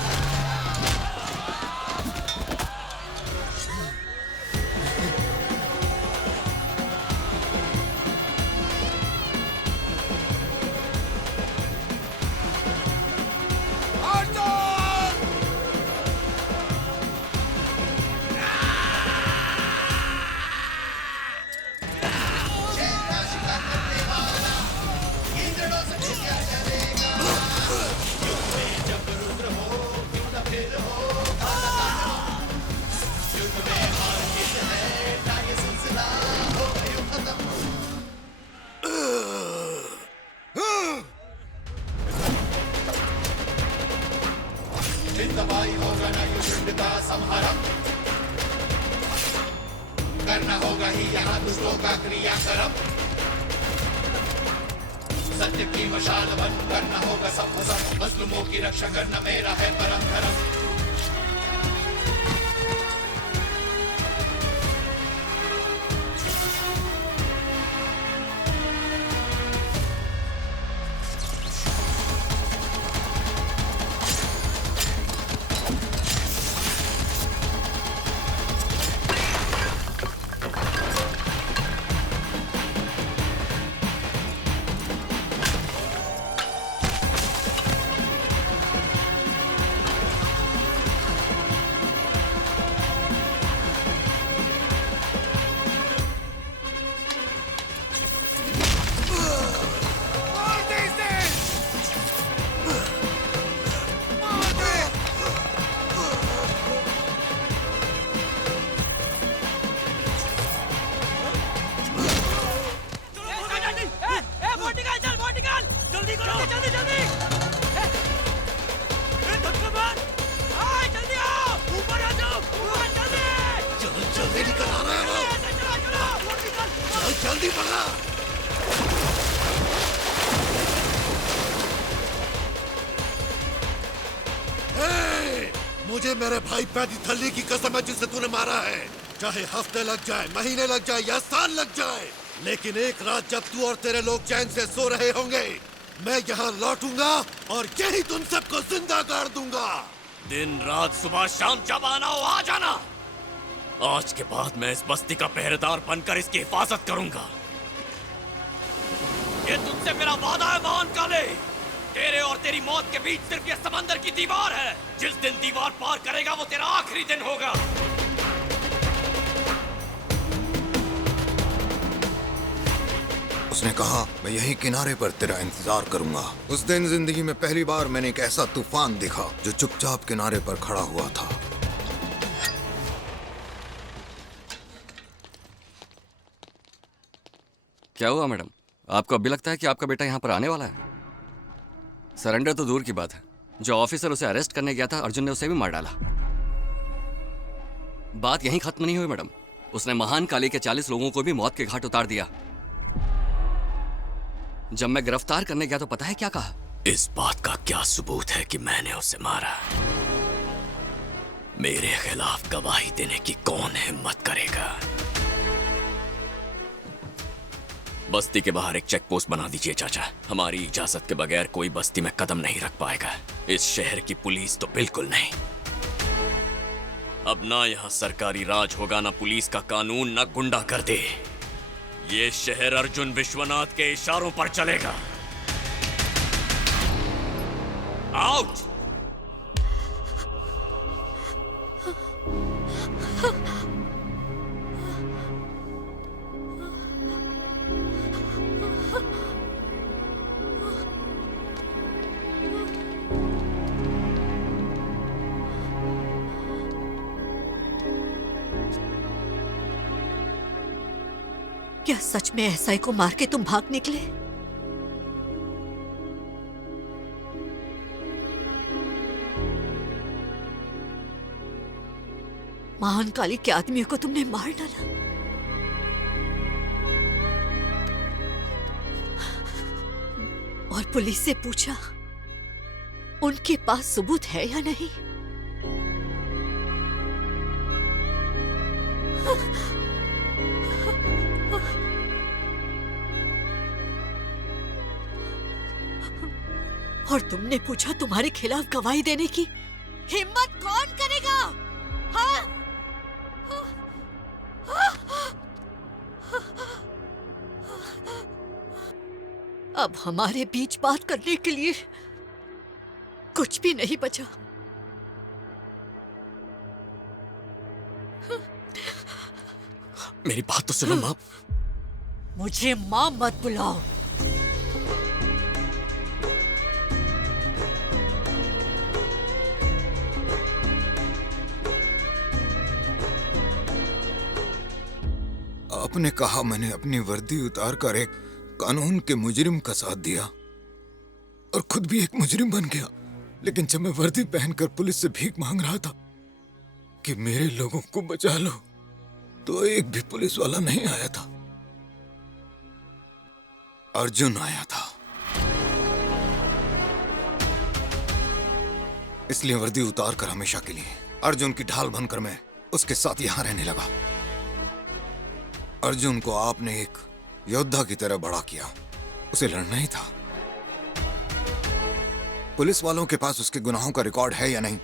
होगा ना युद्ध का संहारम, करना होगा ही यहाँ दुष्टों का क्रियाक्रम। सत्य की मशाल बन करना होगा सब मजलूमों की रक्षा करना मेरा है परम धर्म। मुझे मेरे भाई पैदीथल्ली की कसम है जिसे तूने मारा है। चाहे हफ्ते लग जाए, महीने लग जाए या साल लग जाए, लेकिन एक रात जब तू और तेरे लोग चैन से सो रहे होंगे, मैं यहाँ लौटूंगा और यही तुम सबको जिंदा कर दूंगा। दिन रात सुबह शाम जब आना हो आ जाना। आज के बाद मैं इस बस्ती का पहरेदार बनकर इसकी हिफाजत करूंगा। ये तुझसे मेरा वादा है महान काले। तेरे और तेरी मौत के बीच सिर्फ ये समंदर की दीवार है। जिस दिन दीवार पार करेगा वो तेरा आखिरी दिन होगा। उसने कहा मैं यही किनारे पर तेरा इंतजार करूंगा। उस दिन जिंदगी में पहली बार मैंने एक ऐसा तूफान देखा जो चुपचाप किनारे पर खड़ा हुआ था। क्या हुआ मैडम? आपको अभी लगता है कि आपका बेटा यहाँ पर आने वाला है? सरेंडर तो दूर की बात है, जो ऑफिसर उसे अरेस्ट करने गया था अर्जुन ने उसे भी मार डाला। बात यहीं खत्म नहीं हुई मैडम, उसने महान काली के 40 लोगों को भी मौत के घाट उतार दिया। जब मैं गिरफ्तार करने गया तो पता है क्या कहा? इस बात का क्या सबूत है कि मैंने उसे मारा? मेरे खिलाफ गवाही देने की कौन हिम्मत करेगा? बस्ती के बाहर एक चेक पोस्ट बना दीजिए चाचा। हमारी इजाजत के बगैर कोई बस्ती में कदम नहीं रख पाएगा। इस शहर की पुलिस तो बिल्कुल नहीं। अब ना यहाँ सरकारी राज होगा, ना पुलिस का कानून, ना गुंडागर्दी। ये शहर अर्जुन विश्वनाथ के इशारों पर चलेगा। आउट! क्या सच में एसआई को मार के तुम भाग निकले? महान काली के आदमियों को तुमने मार डाला? और पुलिस से पूछा उनके पास सबूत है या नहीं? और तुमने पूछा तुम्हारे खिलाफ गवाही देने की हिम्मत कौन करेगा? हाँ? अब हमारे बीच बात करने के लिए कुछ भी नहीं बचा। मेरी बात तो सुनो माँ। मुझे माँ मत बुलाओ। आपने कहा मैंने अपनी वर्दी उतार कर एक कानून के मुजरिम का साथ दिया और खुद भी एक मुजरिम बन गया। लेकिन जब मैं वर्दी पहनकर पुलिस से भीख मांग रहा था कि मेरे लोगों को बचा लो, तो एक भी पुलिस वाला नहीं आया था। अर्जुन आया था। इसलिए वर्दी उतार कर हमेशा के लिए अर्जुन की ढाल बनकर मैं उसके साथ यहां रहने लगा। अर्जुन को आपने एक योद्धा की तरह बड़ा किया। उसे लड़ना ही था। पुलिस वालों के पास उसके गुनाहों का रिकॉर्ड है या नहीं,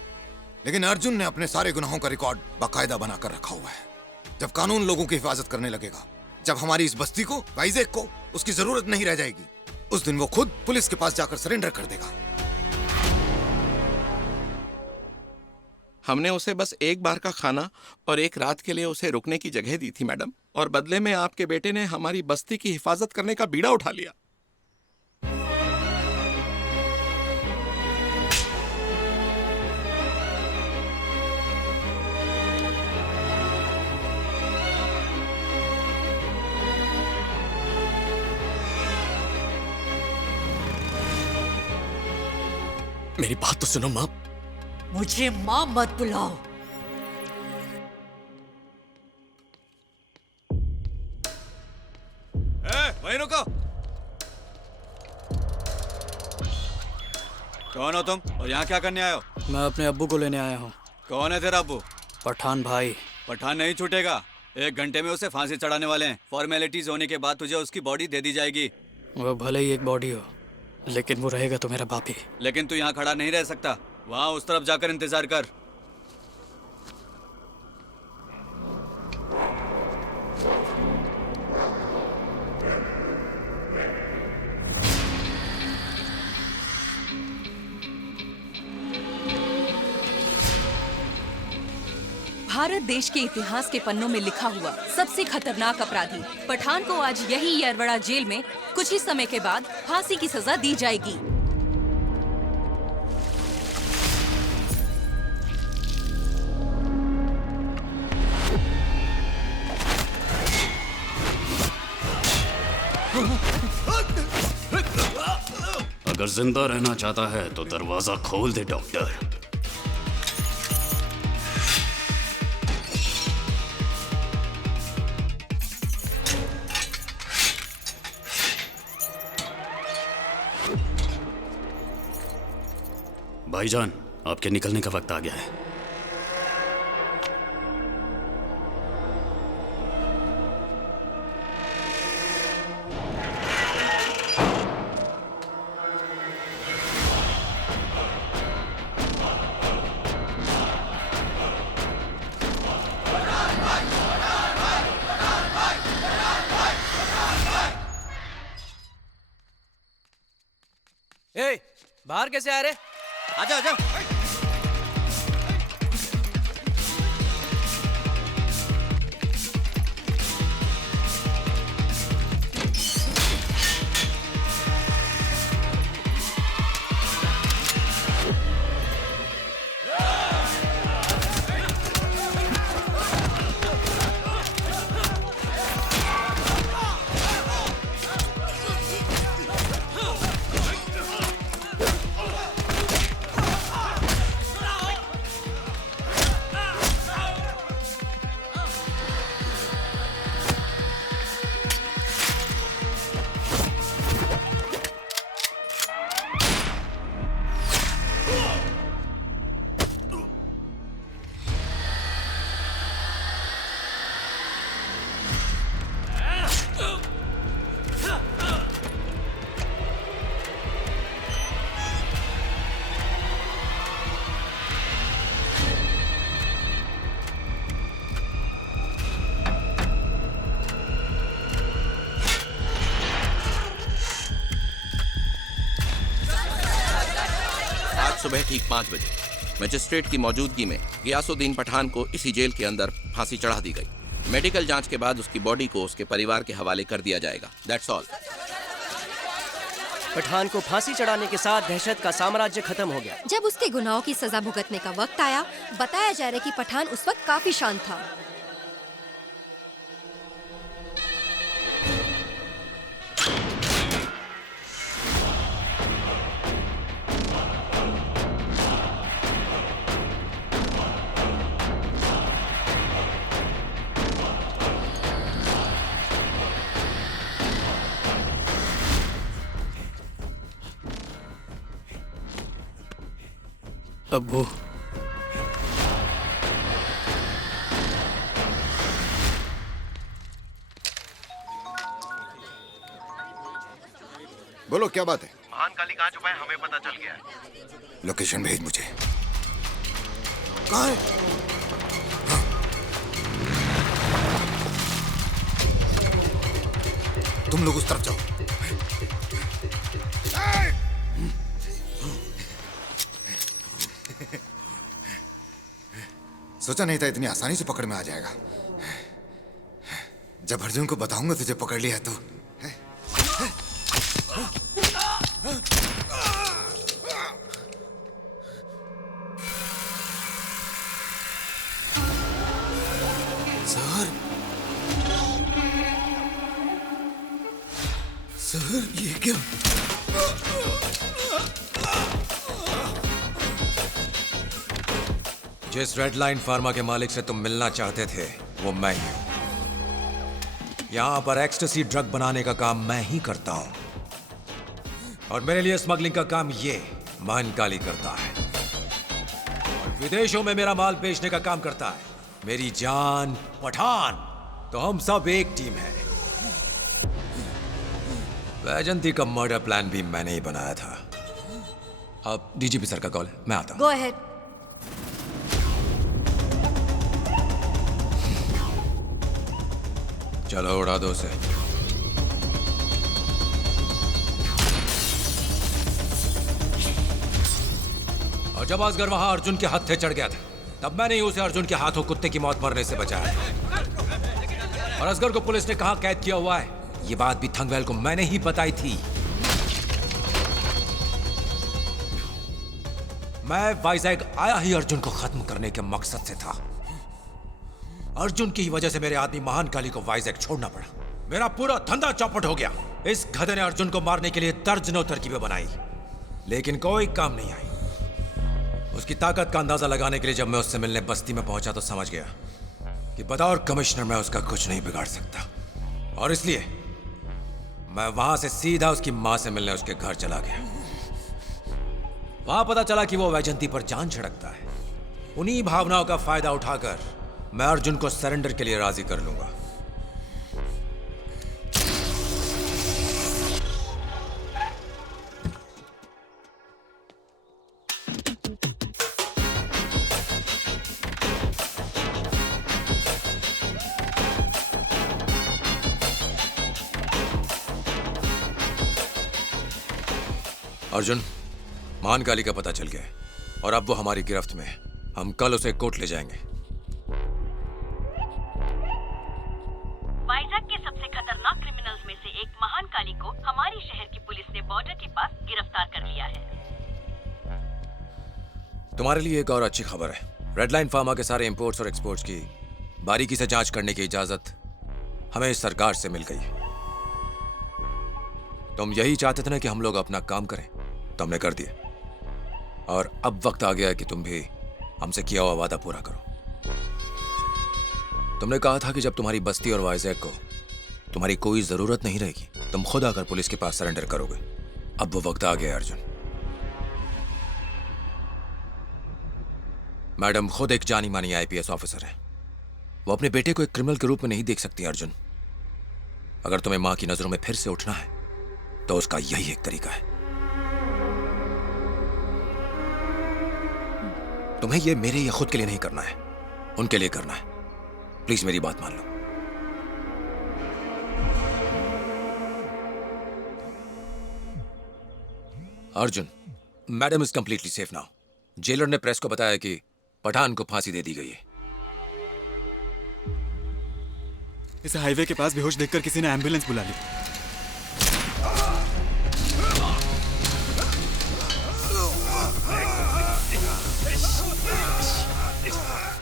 लेकिन अर्जुन ने अपने सारे गुनाहों का रिकॉर्ड बाकायदा बनाकर रखा हुआ है। जब कानून लोगों की हिफाजत करने लगेगा, जब हमारी इस बस्ती को, वाइजेक को उसकी जरूरत नहीं रह जाएगी, उस दिन वो खुद पुलिस के पास जाकर सरेंडर कर देगा। हमने उसे बस एक बार का खाना और एक रात के लिए उसे रुकने की जगह दी थी मैडम, और बदले में आपके बेटे ने हमारी बस्ती की हिफाजत करने का बीड़ा उठा लिया। मेरी बात तो सुनो माँ। मुझे माँ मत बुलाओ। वहीं रुको। कौन हो तुम और यहाँ क्या करने आए हो? मैं अपने अब्बू को लेने आया हूँ। कौन है तेरा अब्बू? पठान भाई। पठान नहीं छूटेगा। 1 घंटे में उसे फांसी चढ़ाने वाले हैं। फॉर्मेलिटीज होने के बाद तुझे उसकी बॉडी दे दी जाएगी। वो भले ही एक बॉडी हो, लेकिन वो रहेगा तो मेरा बाप ही। लेकिन तू यहाँ खड़ा नहीं रह सकता। वहाँ उस तरफ जाकर इंतजार कर। भारत देश के इतिहास के पन्नों में लिखा हुआ सबसे खतरनाक अपराधी पठान को आज यही येरवड़ा जेल में कुछ ही समय के बाद फांसी की सजा दी जाएगी। अगर जिंदा रहना चाहता है तो दरवाजा खोल दे डॉक्टर। भाईजान, आपके निकलने का वक्त आ गया है। ए, बाहर कैसे आ रहे? आजा आजा। सुबह ठीक 5 बजे मजिस्ट्रेट की मौजूदगी में गियासुद्दीन पठान को इसी जेल के अंदर फांसी चढ़ा दी गई। मेडिकल जांच के बाद उसकी बॉडी को उसके परिवार के हवाले कर दिया जाएगा। That's all. पठान को फांसी चढ़ाने के साथ दहशत का साम्राज्य खत्म हो गया। जब उसके गुनाहों की सजा भुगतने का वक्त आया, बताया जा रहा है कि पठान उस वक्त काफी शांत था। अब्बू, बोलो क्या बात है? महान काली कहाँ छुपा है हमें पता चल गया है। लोकेशन भेज मुझे। कहाँ है? हाँ। तुम लोग उस तरफ जाओ। सोचा नहीं था इतनी आसानी से पकड़ में आ जाएगा। जब अर्जुन को बताऊंगा तुझे पकड़ लिया तो। सर ये क्या? जिस रेड लाइन फार्मा के मालिक से तुम मिलना चाहते थे वो मैं ही हूं। यहां पर एक्सटेसी ड्रग बनाने का काम मैं ही करता हूं और मेरे लिए स्मगलिंग का काम ये महान काली करता है। और विदेशों में मेरा माल बेचने का काम करता है। मेरी जान पठान, तो हम सब एक टीम है। वैजंती का मर्डर प्लान भी मैंने ही बनाया था। अब डीजीपी सर का कॉल है, मैं आता हूं। Go ahead. चलो उड़ा दो उसे। और जब असगर वहां अर्जुन के हत्थे चढ़ गया था, तब मैंने ही उसे अर्जुन के हाथों कुत्ते की मौत मरने से बचाया। और असगर को पुलिस ने कहां कैद किया हुआ है, ये बात भी थंगवेल को मैंने ही बताई थी। मैं वाइजैग आया ही अर्जुन को खत्म करने के मकसद से था। अर्जुन की वजह से मेरे आदमी महान काली को वाइजैग छोड़ना पड़ा। मेरा पूरा धंधा चौपट हो गया। इस गधे ने अर्जुन को मारने के लिए दर्जनों तरकीबें बनाई, लेकिन कोई काम नहीं आई। उसकी ताकत का अंदाजा लगाने के लिए जब मैं उससे मिलने बस्ती में पहुंचा तो समझ गया कि बतौर कमिश्नर मैं उसका कुछ नहीं बिगाड़ सकता। और इसलिए मैं वहां से सीधा उसकी मां से मिलने उसके घर चला गया। वहां पता चला कि वो वैजंती पर जान छिड़कता है। उन्हीं भावनाओं का फायदा उठाकर मैं अर्जुन को सरेंडर के लिए राजी कर लूंगा। अर्जुन, महान काली का पता चल गया है और अब वो हमारी गिरफ्त में है। हम कल उसे कोर्ट ले जाएंगे। वाइजैग के सबसे खतरनाक क्रिमिनल्स में से एक महान काली को हमारी शहर की पुलिस ने बॉर्डर के पास गिरफ्तार कर लिया है। तुम्हारे लिए एक और अच्छी खबर है। रेडलाइन फार्मा के सारे इंपोर्ट्स और एक्सपोर्ट्स की बारीकी से जांच करने की इजाजत हमें सरकार से मिल गई है। तुम यही चाहते थे ना कि हम लोग अपना काम करें, तो हमने कर दिया। और अब वक्त आ गया है कि तुम भी हमसे किया हुआ वादा पूरा करो। तुमने कहा था कि जब तुम्हारी बस्ती और वाइजैग को तुम्हारी कोई जरूरत नहीं रहेगी, तुम खुद आकर पुलिस के पास सरेंडर करोगे। अब वो वक्त आ गया है अर्जुन। मैडम खुद एक जानी मानी आईपीएस ऑफिसर है। वो अपने बेटे को एक क्रिमिनल के रूप में नहीं देख सकती अर्जुन। अगर तुम्हें मां की नजरों में फिर से उठना है तो उसका यही एक तरीका है। तुम्हें ये मेरे या खुद के लिए नहीं करना है, उनके लिए करना है। प्लीज मेरी बात मान लो। Arjun, madam is completely safe now. Jailer ने प्रेस को बताया कि पठान को फांसी दे दी गई है। इसे हाईवे के पास बेहोश देखकर किसी ने एम्बुलेंस बुला ली।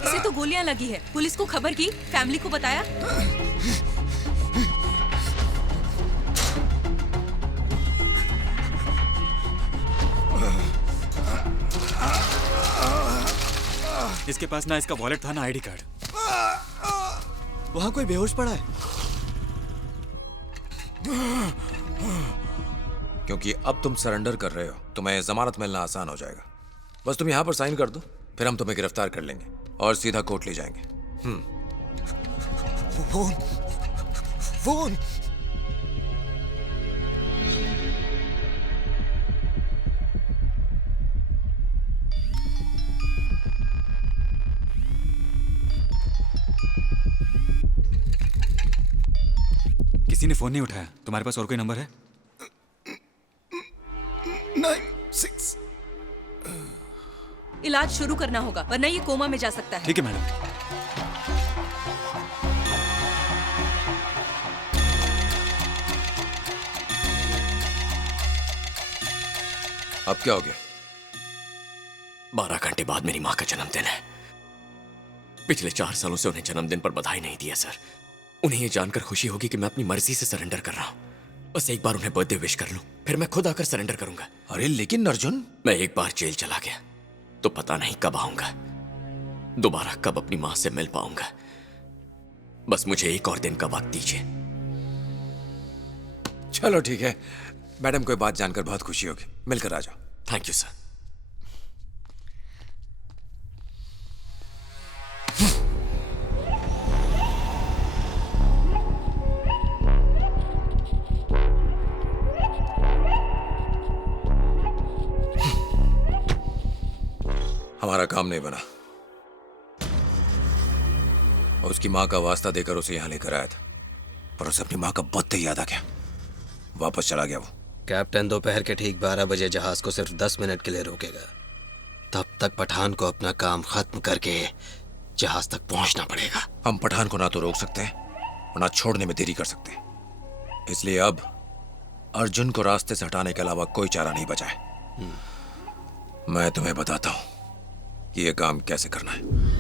इसे तो गोलियां लगी है। पुलिस को खबर की, फैमिली को बताया? इसके पास ना इसका वॉलेट था ना आईडी कार्ड। वहां कोई बेहोश पड़ा है। क्योंकि अब तुम सरेंडर कर रहे हो, तुम्हें जमानत मिलना आसान हो जाएगा। बस तुम यहां पर साइन कर दो, फिर हम तुम्हें गिरफ्तार कर लेंगे और सीधा कोर्ट ले जाएंगे। फोन फोन किसी ने फोन नहीं उठाया। तुम्हारे पास और कोई नंबर है? 96। इलाज शुरू करना होगा, वरना ये कोमा में जा सकता है। ठीक है मैडम। अब क्या हो गया? 12 घंटे बाद मेरी माँ का जन्मदिन है। पिछले 4 सालों से उन्हें जन्मदिन पर बधाई नहीं दिया सर। उन्हें ये जानकर खुशी होगी कि मैं अपनी मर्जी से सरेंडर कर रहा हूँ। बस एक बार उन्हें बर्थडे विश कर लूं, फिर मैं खुद आकर सरेंडर करूंगा। अरे लेकिन अर्जुन, मैं एक बार जेल चला गया तो पता नहीं कब आऊंगा, दोबारा कब अपनी मां से मिल पाऊंगा। बस मुझे एक और दिन का वक्त दीजिए। चलो ठीक है। मैडम को बात जानकर बहुत खुशी होगी। मिलकर आ जाओ। Thank you sir. हमारा काम नहीं बना। उसकी माँ का वास्ता देकर उसे यहाँ लेकर आया था, पर उसे अपनी माँ का बदते याद आ गया। वापस चला गया वो। कैप्टन दोपहर के ठीक 12 बजे जहाज को सिर्फ 10 मिनट के लिए रोकेगा। तब तक पठान को अपना काम खत्म करके जहाज तक पहुंचना पड़ेगा। हम पठान को ना तो रोक सकते हैं और ना छोड़ने में देरी कर सकते हैं। इसलिए अब अर्जुन को रास्ते से हटाने के अलावा कोई चारा नहीं बचा है। मैं तुम्हें बताता हूं कि यह काम कैसे करना है।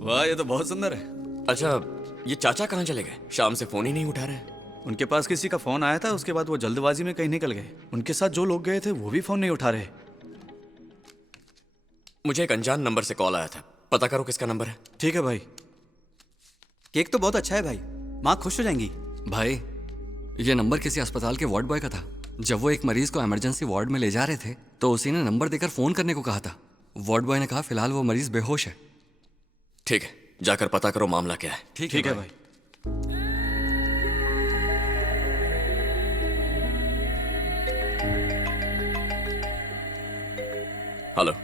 वाह, ये तो बहुत सुंदर है। अच्छा, ये चाचा कहाँ चले गए? शाम से फोन ही नहीं उठा रहे। उनके पास किसी का फोन आया था, उसके बाद वो जल्दबाजी में कहीं निकल गए। उनके साथ जो लोग गए थे वो भी फोन नहीं उठा रहे। मुझे एक अनजान नंबर से कॉल आया था, पता करो किसका नंबर है। ठीक है भाई। केक तो बहुत अच्छा है भाई, माँ खुश हो जाएंगी। भाई, ये नंबर किसी अस्पताल के वार्ड बॉय का था। जब वो एक मरीज को इमरजेंसी वार्ड में ले जा रहे थे तो उसी ने नंबर देकर फोन करने को कहा था। वार्ड बॉय ने कहा फिलहाल वो मरीज बेहोश है। ठीक है, जाकर पता करो मामला क्या है। ठीक है भाई। हेलो।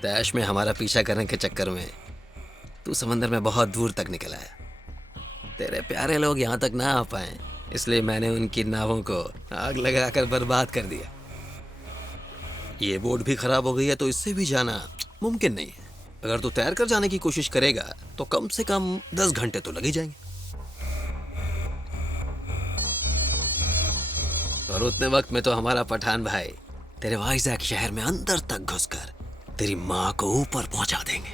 तैश में हमारा पीछा करने के चक्कर में तू समंदर में बहुत दूर तक निकल आया। तेरे प्यारे लोग यहाँ तक ना आ पाए, इसलिए मैंने उनकी नावों को आग लगाकर बर्बाद कर दिया। ये बोट भी खराब हो गई है तो इससे भी जाना मुमकिन नहीं है। अगर तू तैर कर जाने की कोशिश करेगा तो कम से कम 10 घंटे तो लग ही जाएंगे। और उतने वक्त में तो हमारा पठान भाई तेरे वाइजैक शहर में अंदर तक घुसकर तेरी माँ को ऊपर पहुंचा देंगे।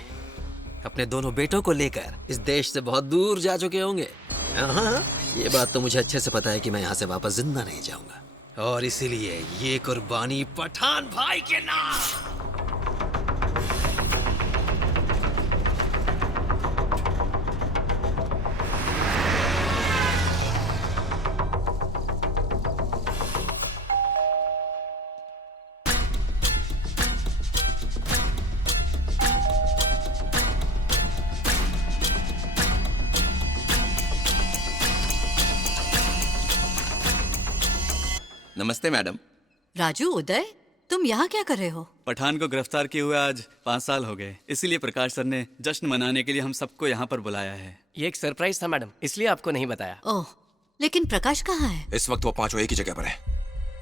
अपने दोनों बेटों को लेकर इस देश से बहुत दूर जा चुके होंगे। हाँ, ये बात तो मुझे अच्छे से पता है कि मैं यहाँ से वापस जिंदा नहीं जाऊंगा, और इसीलिए ये कुर्बानी पठान भाई के नाम। नमस्ते मैडम। राजू, उदय, तुम यहाँ क्या कर रहे हो? पठान को गिरफ्तार किए हुए आज 5 साल हो गए, इसीलिए प्रकाश सर ने जश्न मनाने के लिए हम सबको यहाँ पर बुलाया है। ये एक सरप्राइज था मैडम, इसलिए आपको नहीं बताया। ओह, लेकिन प्रकाश कहाँ है? इस वक्त वो पांचों एक ही जगह पर है,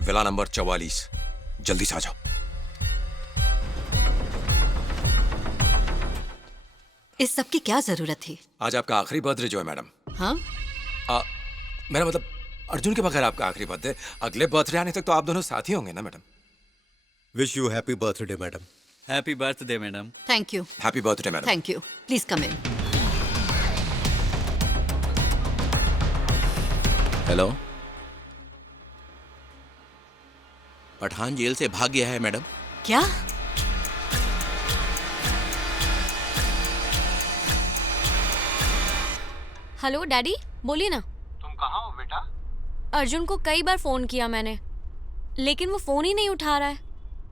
विला नंबर 44। जल्दी से आ जाओ। इस सब की क्या जरूरत थी? आज आपका आखिरी बर्थडे जो है मैडम। हाँ? मेरा मतलब अर्जुन के बगैर आपका आखिरी बर्थडे। अगले बर्थडे आने तक तो आप दोनों साथ ही होंगे ना madam? Wish you happy birthday madam. Happy birthday madam. Thank you. Happy birthday madam. Thank you. Please come in. Hello, Pathan jail से भाग गया है मैडम। क्या? हेलो डैडी, बोलिए ना। तुम कहाँ हो बेटा? अर्जुन को कई बार फोन किया मैंने, लेकिन वो फोन ही नहीं उठा रहा है।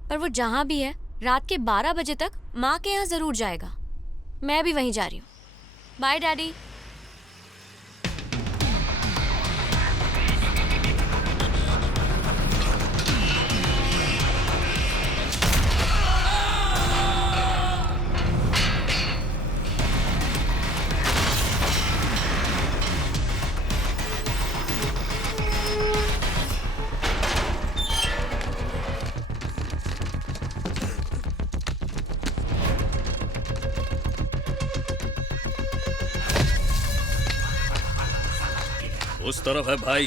पर वो जहाँ भी है, रात के 12 बजे तक माँ के यहाँ जरूर जाएगा। मैं भी वहीं जा रही हूँ। Bye daddy. उस तरफ है भाई।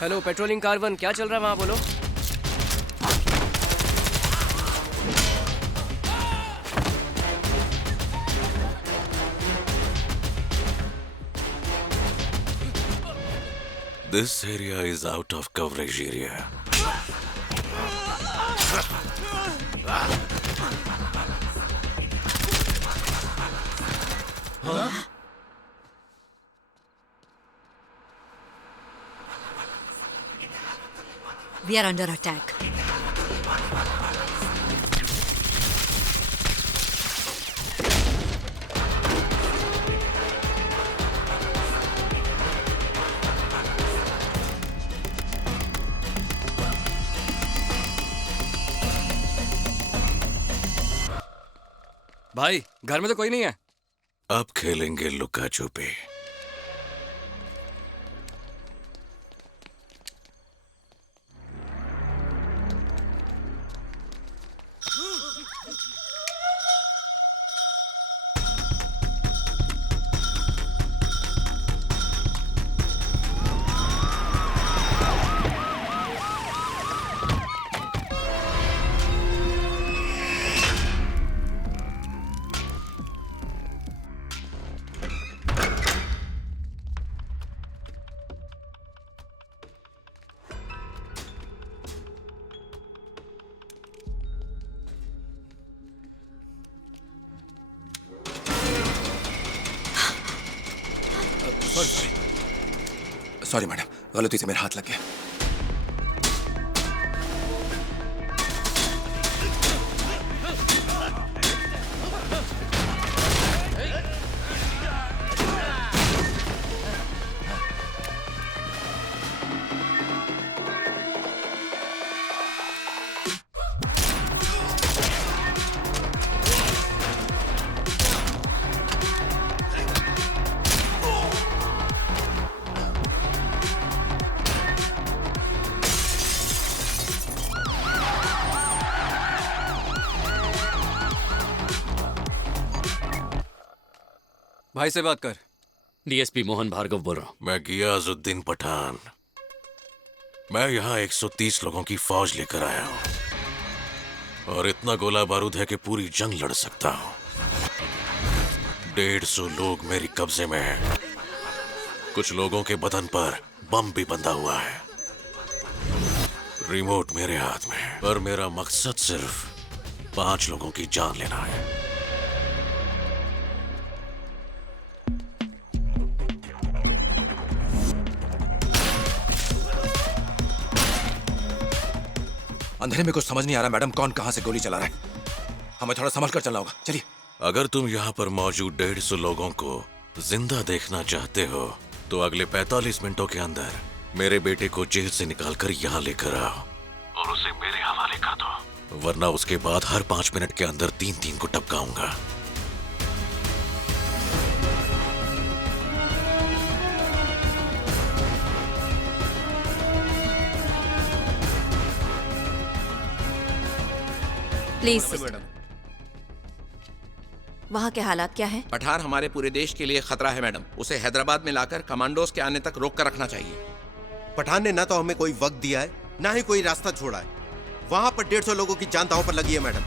हेलो पेट्रोलिंग कार 1, क्या चल रहा है वहाँ, बोलो। This area is out of coverage area. We are under attack. भाई, घर में तो कोई नहीं है। अब खेलेंगे लुका छुपी। सॉरी मैडम, गलती से मेरा हाथ लग गया। भाई से बात कर। डीएसपी मोहन भार्गव बोल रहा हूँ। मैं गियाजुद्दीन पठान। मैं यहाँ 130 लोगों की फौज लेकर आया हूँ और इतना गोला बारूद है कि पूरी जंग लड़ सकता हूँ। 150 लोग मेरी कब्जे में हैं। कुछ लोगों के बदन पर बम भी बंधा हुआ है। रिमोट मेरे हाथ में है, पर मेरा मकसद सिर्फ 5 लोगों की जान लेना है। अंधेरे में कुछ समझ नहीं आ रहा मैडम, कौन कहां से गोली चला रहा है। हमें थोड़ा समझ कर चलना होगा, चलिए। अगर तुम यहाँ पर मौजूद 150 लोगों को जिंदा देखना चाहते हो तो अगले 45 मिनटों के अंदर मेरे बेटे को जेल से निकालकर यहाँ लेकर आओ और उसे मेरे हवाले कर दो, वरना उसके बाद हर 5 मिनट के अंदर 3-3 को टपकाऊंगा। प्लीज। वहाँ के हालात क्या हैं? पठान हमारे पूरे देश के लिए खतरा है मैडम। उसे हैदराबाद में लाकर कमांडोज के आने तक रोक कर रखना चाहिए। पठान ने ना तो हमें कोई वक्त दिया है, ना ही कोई रास्ता छोड़ा है। वहां पर 150 लोगों की जान दांव पर लगी है मैडम।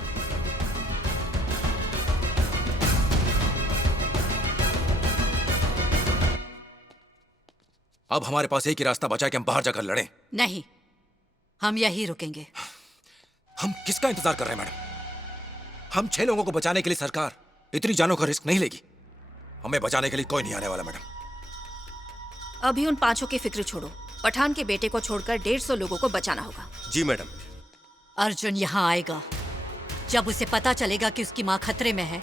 अब हमारे पास एक ही रास्ता बचा कि हम बाहर जाकर लड़ें। नहीं, हम यहीं रुकेंगे। हम किसका इंतजार कर रहे हैं मैडम? हम 6 लोगों को बचाने के लिए सरकार इतनी जानों का रिस्क नहीं लेगी। हमें बचाने के लिए कोई नहीं आने वाला मैडम। अभी उन 5 की फिक्र छोड़ो। पठान के बेटे को छोड़कर 150 लोगों को बचाना होगा। जी मैडम। अर्जुन यहाँ आएगा। जब उसे पता चलेगा कि उसकी माँ खतरे में है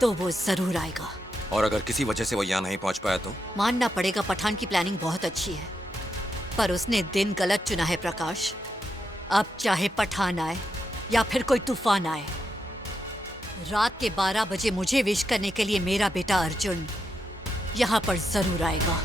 तो वो जरूर आएगा। और अगर किसी वजह से वो यहाँ नहीं पहुंच पाया तो? मानना पड़ेगा पठान की प्लानिंग बहुत अच्छी है, पर उसने दिन गलत चुना है प्रकाश। अब चाहे पठान आए या फिर कोई तूफान आए, रात के 12 बजे मुझे विश करने के लिए मेरा बेटा अर्जुन यहाँ पर जरूर आएगा।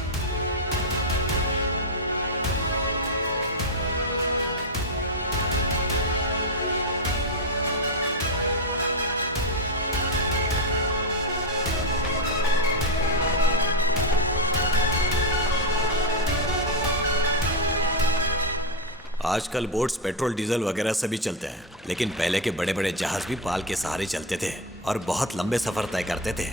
आजकल बोट्स पेट्रोल डीजल वगैरह से भी चलते हैं, लेकिन पहले के बड़े बड़े जहाज भी पाल के सहारे चलते थे और बहुत लंबे सफर तय करते थे।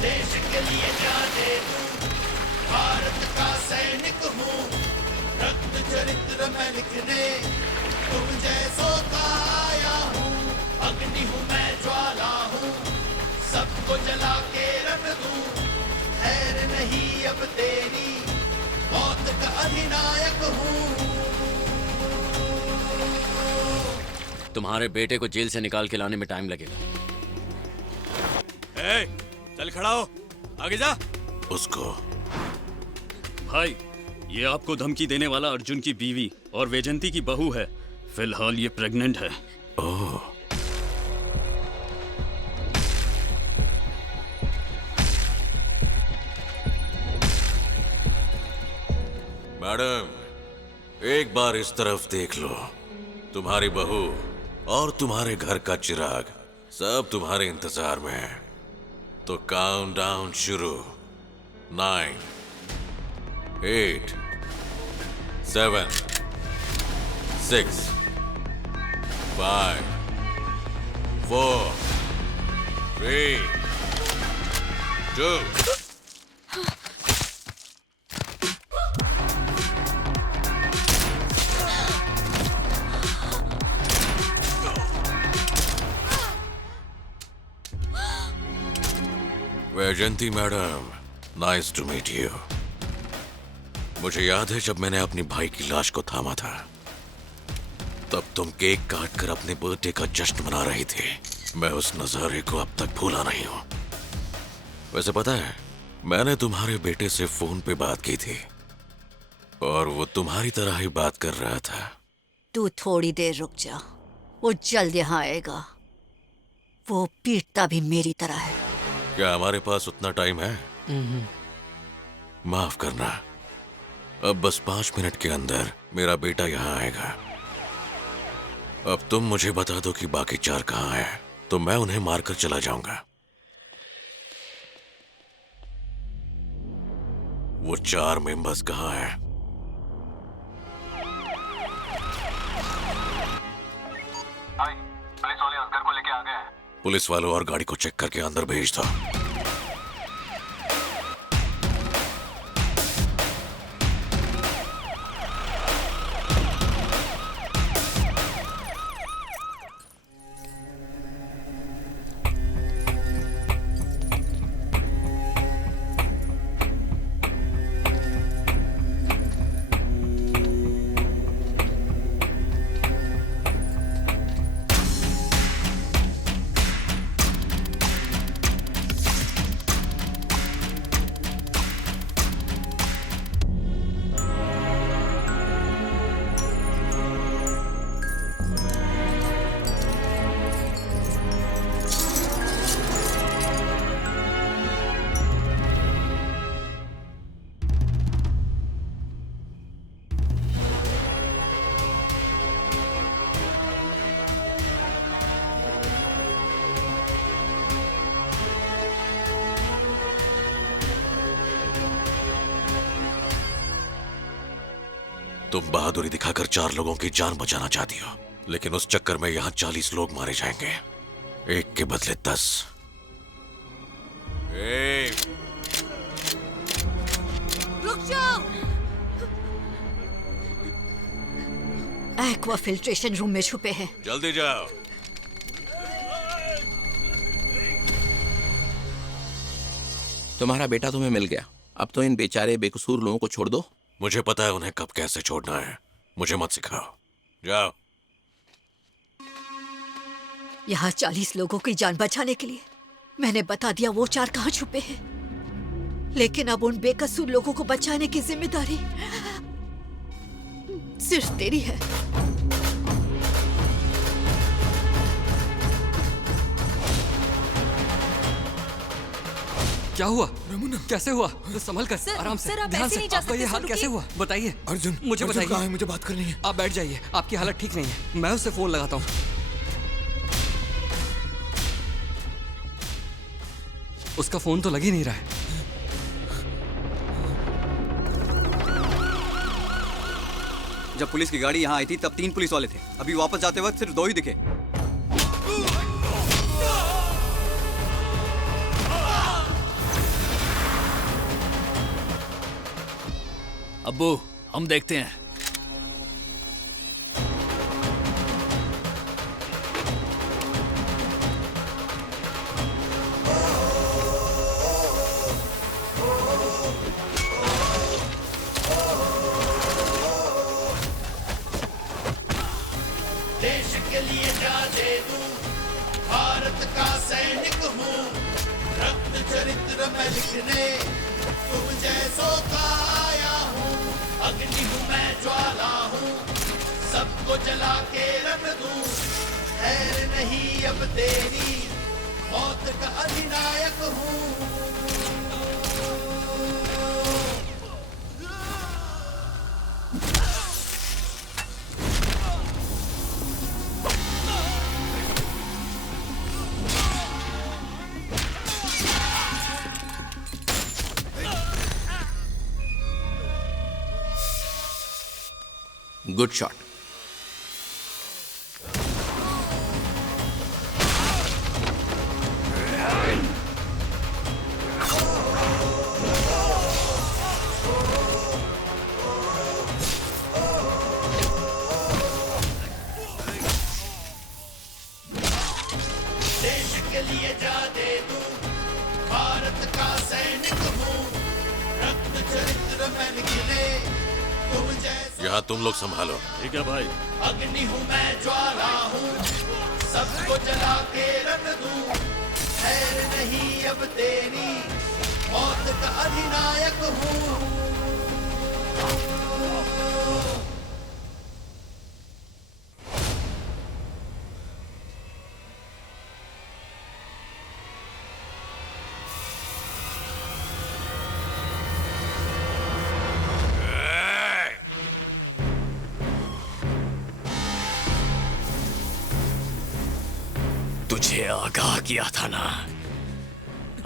देश के लिए जाने दूं, भारत का सैनिक हूँ। रक्त चरित्र मैं लिखने तुम जैसों का आया हूँ। अग्नि हूँ मैं, ज्वाला हूँ, सबको जला के रख दूं। खैर नहीं अब तेरी, मौत का अधिनायक हूँ। तुम्हारे बेटे को जेल से निकाल के लाने में टाइम लगेगा। चल खड़ा हो, आगे जा। उसको भाई, ये आपको धमकी देने वाला अर्जुन की बीवी और वैजंती की बहू है। फिलहाल ये प्रेग्नेंट है। ओह, मैडम, एक बार इस तरफ देख लो। तुम्हारी बहू और तुम्हारे घर का चिराग सब तुम्हारे इंतजार में है। तो काउंट डाउन शुरू। 9, 8, 7, 6, 5, 4, 3, 2. Vaijanti madam, nice to meet you. मुझे याद है जब मैंने अपनी भाई की लाश को थामा था, तब तुम केक काट कर अपने बर्थडे का जश्न मना रही थी। मैं उस नजारे को अब तक भूला नहीं हूं। वैसे पता है, मैंने तुम्हारे बेटे से फोन पे बात की थी और वो तुम्हारी तरह ही बात कर रहा था। तू थोड़ी देर रुक जा, वो जल्द यहाँ आएगा। वो पीटता भी मेरी तरह है। क्या हमारे पास उतना टाइम है? माफ करना, अब बस 5 मिनट के अंदर मेरा बेटा यहाँ आएगा। अब तुम मुझे बता दो कि बाकी 4 कहाँ हैं, तो मैं उन्हें मारकर चला जाऊंगा। वो 4 मेंबर्स कहाँ हैं? पुलिस वाले असगर को लेके आ गए हैं। पुलिस वालों और गाड़ी को चेक करके अंदर भेज दो। तुम बहादुरी दिखाकर 4 लोगों की जान बचाना चाहती हो, लेकिन उस चक्कर में यहाँ 40 लोग मारे जाएंगे, एक के बदले 10। रुक जाओ। एक्वा फिल्ट्रेशन रूम में छुपे हैं। जल्दी जाओ। तुम्हारा बेटा तुम्हें मिल गया, अब तो इन बेचारे बेकसूर लोगों को छोड़ दो। मुझे पता है उन्हें कब कैसे छोड़ना है, मुझे मत सिखाओ। जाओ। यहाँ 40 लोगों की जान बचाने के लिए मैंने बता दिया वो 4 कहाँ छुपे हैं, लेकिन अब उन बेकसूर लोगों को बचाने की जिम्मेदारी सिर्फ तेरी है। क्या हुआ? कैसे हुआ? संभल कर, आराम से, सर, आप ध्यान ऐसे से। नहीं जा आपका ये सकते, हाल सर, कैसे रुकिए। हुआ? बताइए। अर्जुन, मुझे अर्जुन बताइए। कहाँ है? मुझे बात करनी है। आप बैठ जाइए, आपकी हालत ठीक नहीं है, मैं उससे फोन लगाता हूँ। उसका फोन तो लग ही नहीं रहा है। जब पुलिस की गाड़ी यहाँ आई थी तब 3 पुलिस वाले थे, अभी वापस जाते वक्त सिर्फ 2 ही दिखे। अब्बू, हम देखते हैं। देश के लिए जा दे दूं, भारत का सैनिक हूँ, रक्त चरित्र में लिखने तुम जैसों का आया हूँ। अग्नि हूँ मैं, ज्वाला हूँ, सबको जला के रख दूं। खैर नहीं अब तेरी, मौत का अधिनायक हूँ। Good shot. देश के लिए जा दे दूं, भारत का सैनिक हूँ, रक्त चरित्र में निकले तुम जैसे। यहाँ तुम लोग संभालो। ठीक है भाई। अग्नि हूँ मैं, ज्वाला हूँ, सबको जला के रख दूं। खैर नहीं अब तेरी, मौत का अधिनायक हूँ। तुझे आगाह किया था ना,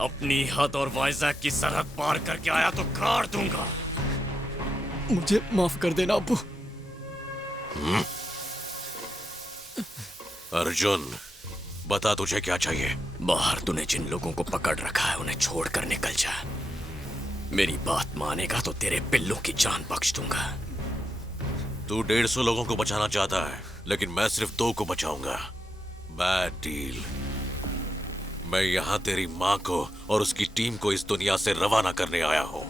अपनी हद और वाइजैक की सरहद पार करके आया तो काट दूंगा। मुझे माफ कर देना अब्बू। अर्जुन, बता तुझे क्या चाहिए? बाहर तूने जिन लोगों को पकड़ रखा है उन्हें छोड़कर निकल जा। मेरी बात मानेगा तो तेरे पिल्लों की जान बख्श दूंगा। तू 150 लोगों को बचाना चाहता है, लेकिन मैं सिर्फ 2 को बचाऊंगा। Bad deal. मैं यहां तेरी मां को और उसकी टीम को इस दुनिया से रवाना करने आया हूं।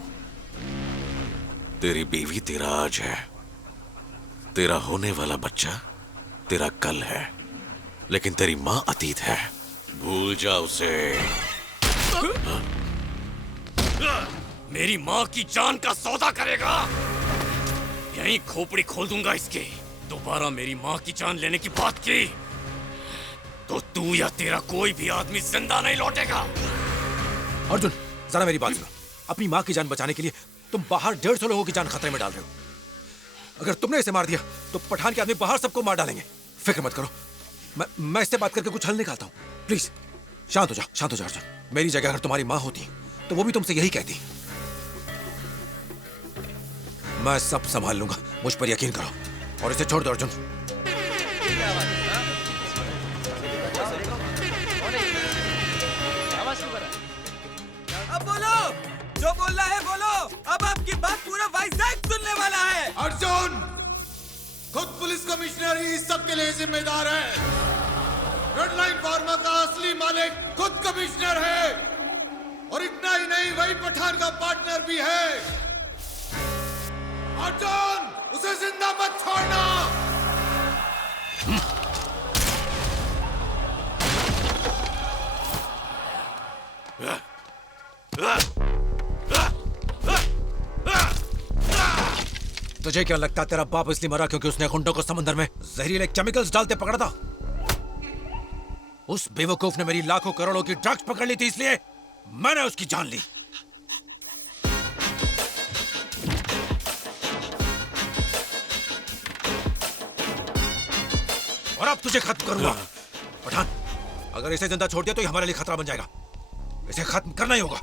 तेरी बीवी तेरा आज है, तेरा होने वाला बच्चा तेरा कल है, लेकिन तेरी मां अतीत है। भूल जा उसे। मेरी माँ की जान का सौदा करेगा, यहीं खोपड़ी खोल दूंगा इसके। दोबारा मेरी माँ की जान लेने की बात की तो तू या तेरा कोई भी आदमी जिंदा नहीं लौटेगा। अर्जुन, जरा मेरी बात सुनो। अपनी माँ की जान बचाने के लिए तुम बाहर 150 लोगों की जान खतरे में डाल रहे हो। अगर तुमने इसे मार दिया तो पठान के आदमी बाहर सबको मार डालेंगे। फिक्र मत करो, मैं इससे बात करके कुछ हल निकालता हूँ। प्लीज शांत हो जाओ, शांत हो जाओ अर्जुन। मेरी जगह अगर तुम्हारी माँ होती तो वो भी तुमसे यही कहती। मैं सब संभाल लूंगा, मुझ पर यकीन करो और इसे छोड़ दो अर्जुन। अब बोलो, जो बोलना है बोलो। अब आपकी बात पूरा वाइजैक सुनने वाला है। अर्जुन, खुद पुलिस कमिश्नर ही इस सब के लिए जिम्मेदार है। रेड लाइन फार्मा का असली मालिक खुद कमिश्नर है और इतना ही नहीं, वही पठान का पार्टनर भी है। अर्जुन, उसे जिंदा मत छोड़ना। तुझे क्या लगता है तेरा बाप इसलिए मरा क्योंकि उसने गुंडों को समंदर में जहरीले केमिकल्स डालते पकड़ा था? उस बेवकूफ ने मेरी लाखों करोड़ों की ड्रग्स पकड़ ली थी, इसलिए मैंने उसकी जान ली। और अब तुझे खत्म करूंगा। पठान, अगर इसे जिंदा छोड़ दिया तो ये हमारे लिए खतरा बन जाएगा। इसे खत्म करना ही होगा।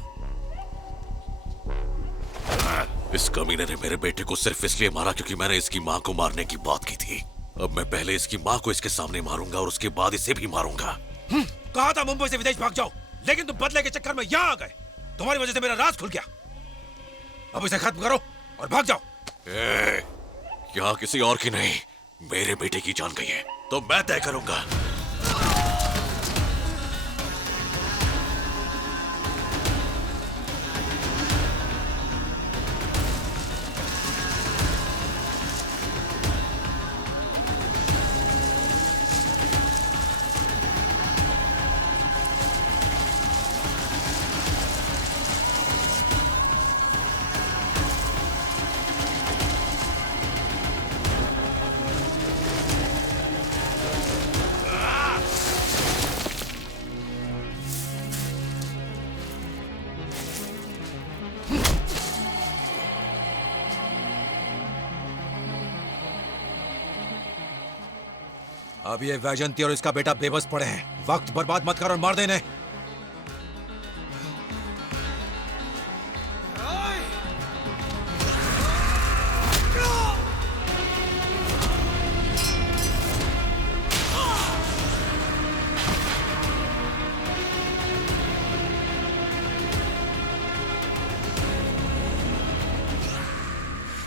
इस कमीने ने मेरे बेटे को सिर्फ इसलिए मारा क्योंकि मैंने इसकी माँ को मारने की बात की थी। अब मैं पहले इसकी माँ को इसके सामने मारूंगा और उसके बाद इसे भी मारूंगा। कहा था मुंबई से विदेश भाग जाओ, लेकिन तुम बदले के चक्कर में यहाँ आ गए। तुम्हारी वजह से मेरा राज खुल गया। अब इसे खत्म करो और भाग जाओ। यहाँ किसी और की नहीं, मेरे बेटे की जान गई है तो मैं तय करूंगा। अब ये वैजंती और इसका बेटा बेबस पड़े हैं। वक्त बर्बाद मत कर और मार देने।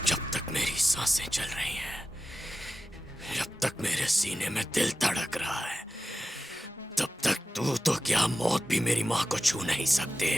जब तक मेरी सांसें चल रही हैं, जब तक मेरे सीने में दिल धड़क रहा है, तब तक तू तो क्या मौत भी मेरी माँ को छू नहीं सकते।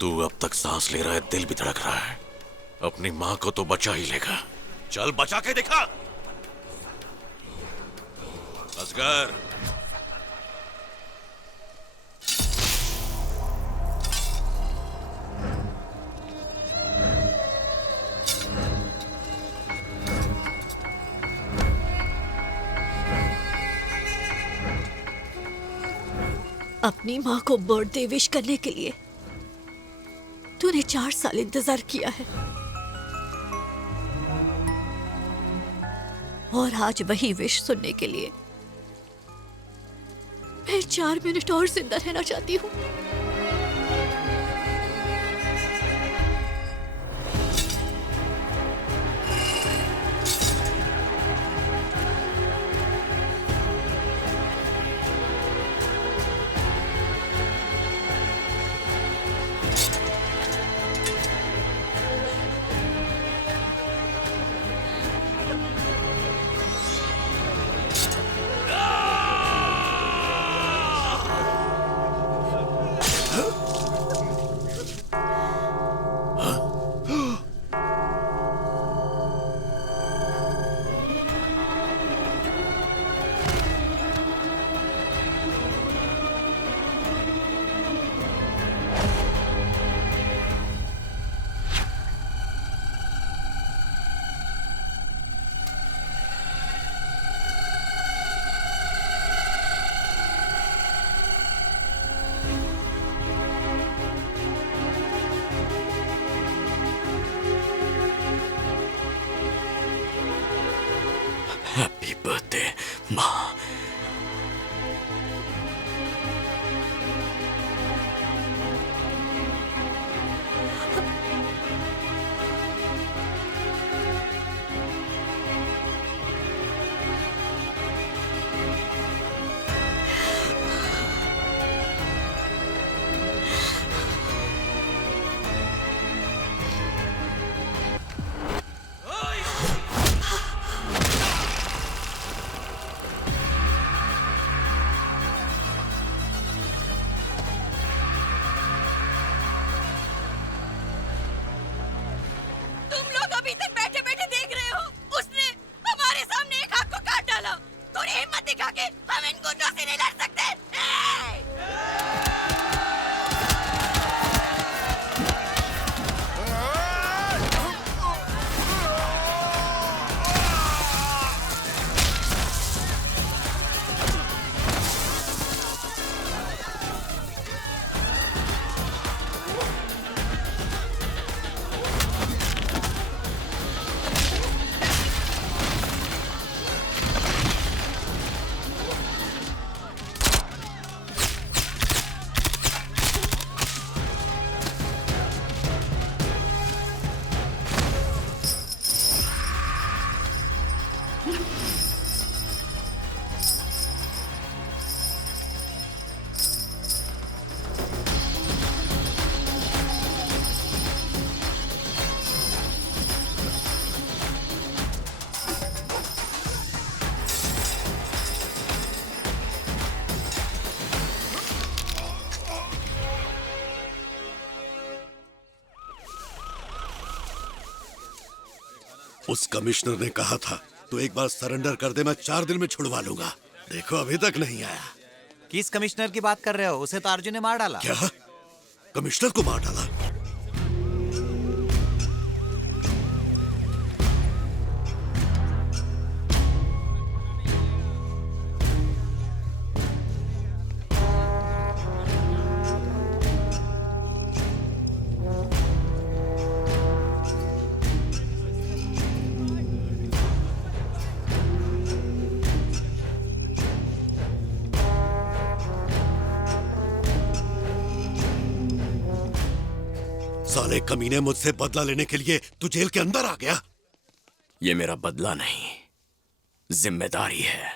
तू अब तक सांस ले रहा है, दिल भी धड़क रहा है। अपनी माँ को तो बचा ही लेगा। चल बचा के दिखा। असगर, अपनी माँ को बर्थडे विश करने के लिए तूने 4 साल इंतजार किया है और आज वही विश सुनने के लिए मैं 4 मिनट और जिंदा रहना चाहती हूँ। हैप्पी बर्थडे माँ। उस कमिश्नर ने कहा था तो एक बार सरेंडर कर दे, मैं 4 दिन में छुड़वा लूंगा। देखो अभी तक नहीं आया। किस कमिश्नर की बात कर रहे हो? उसे तो अर्जुन ने मार डाला। क्या? कमिश्नर को मार डाला? साले कमीने, मुझसे बदला लेने के लिए तू जेल के अंदर आ गया। ये मेरा बदला नहीं, जिम्मेदारी है।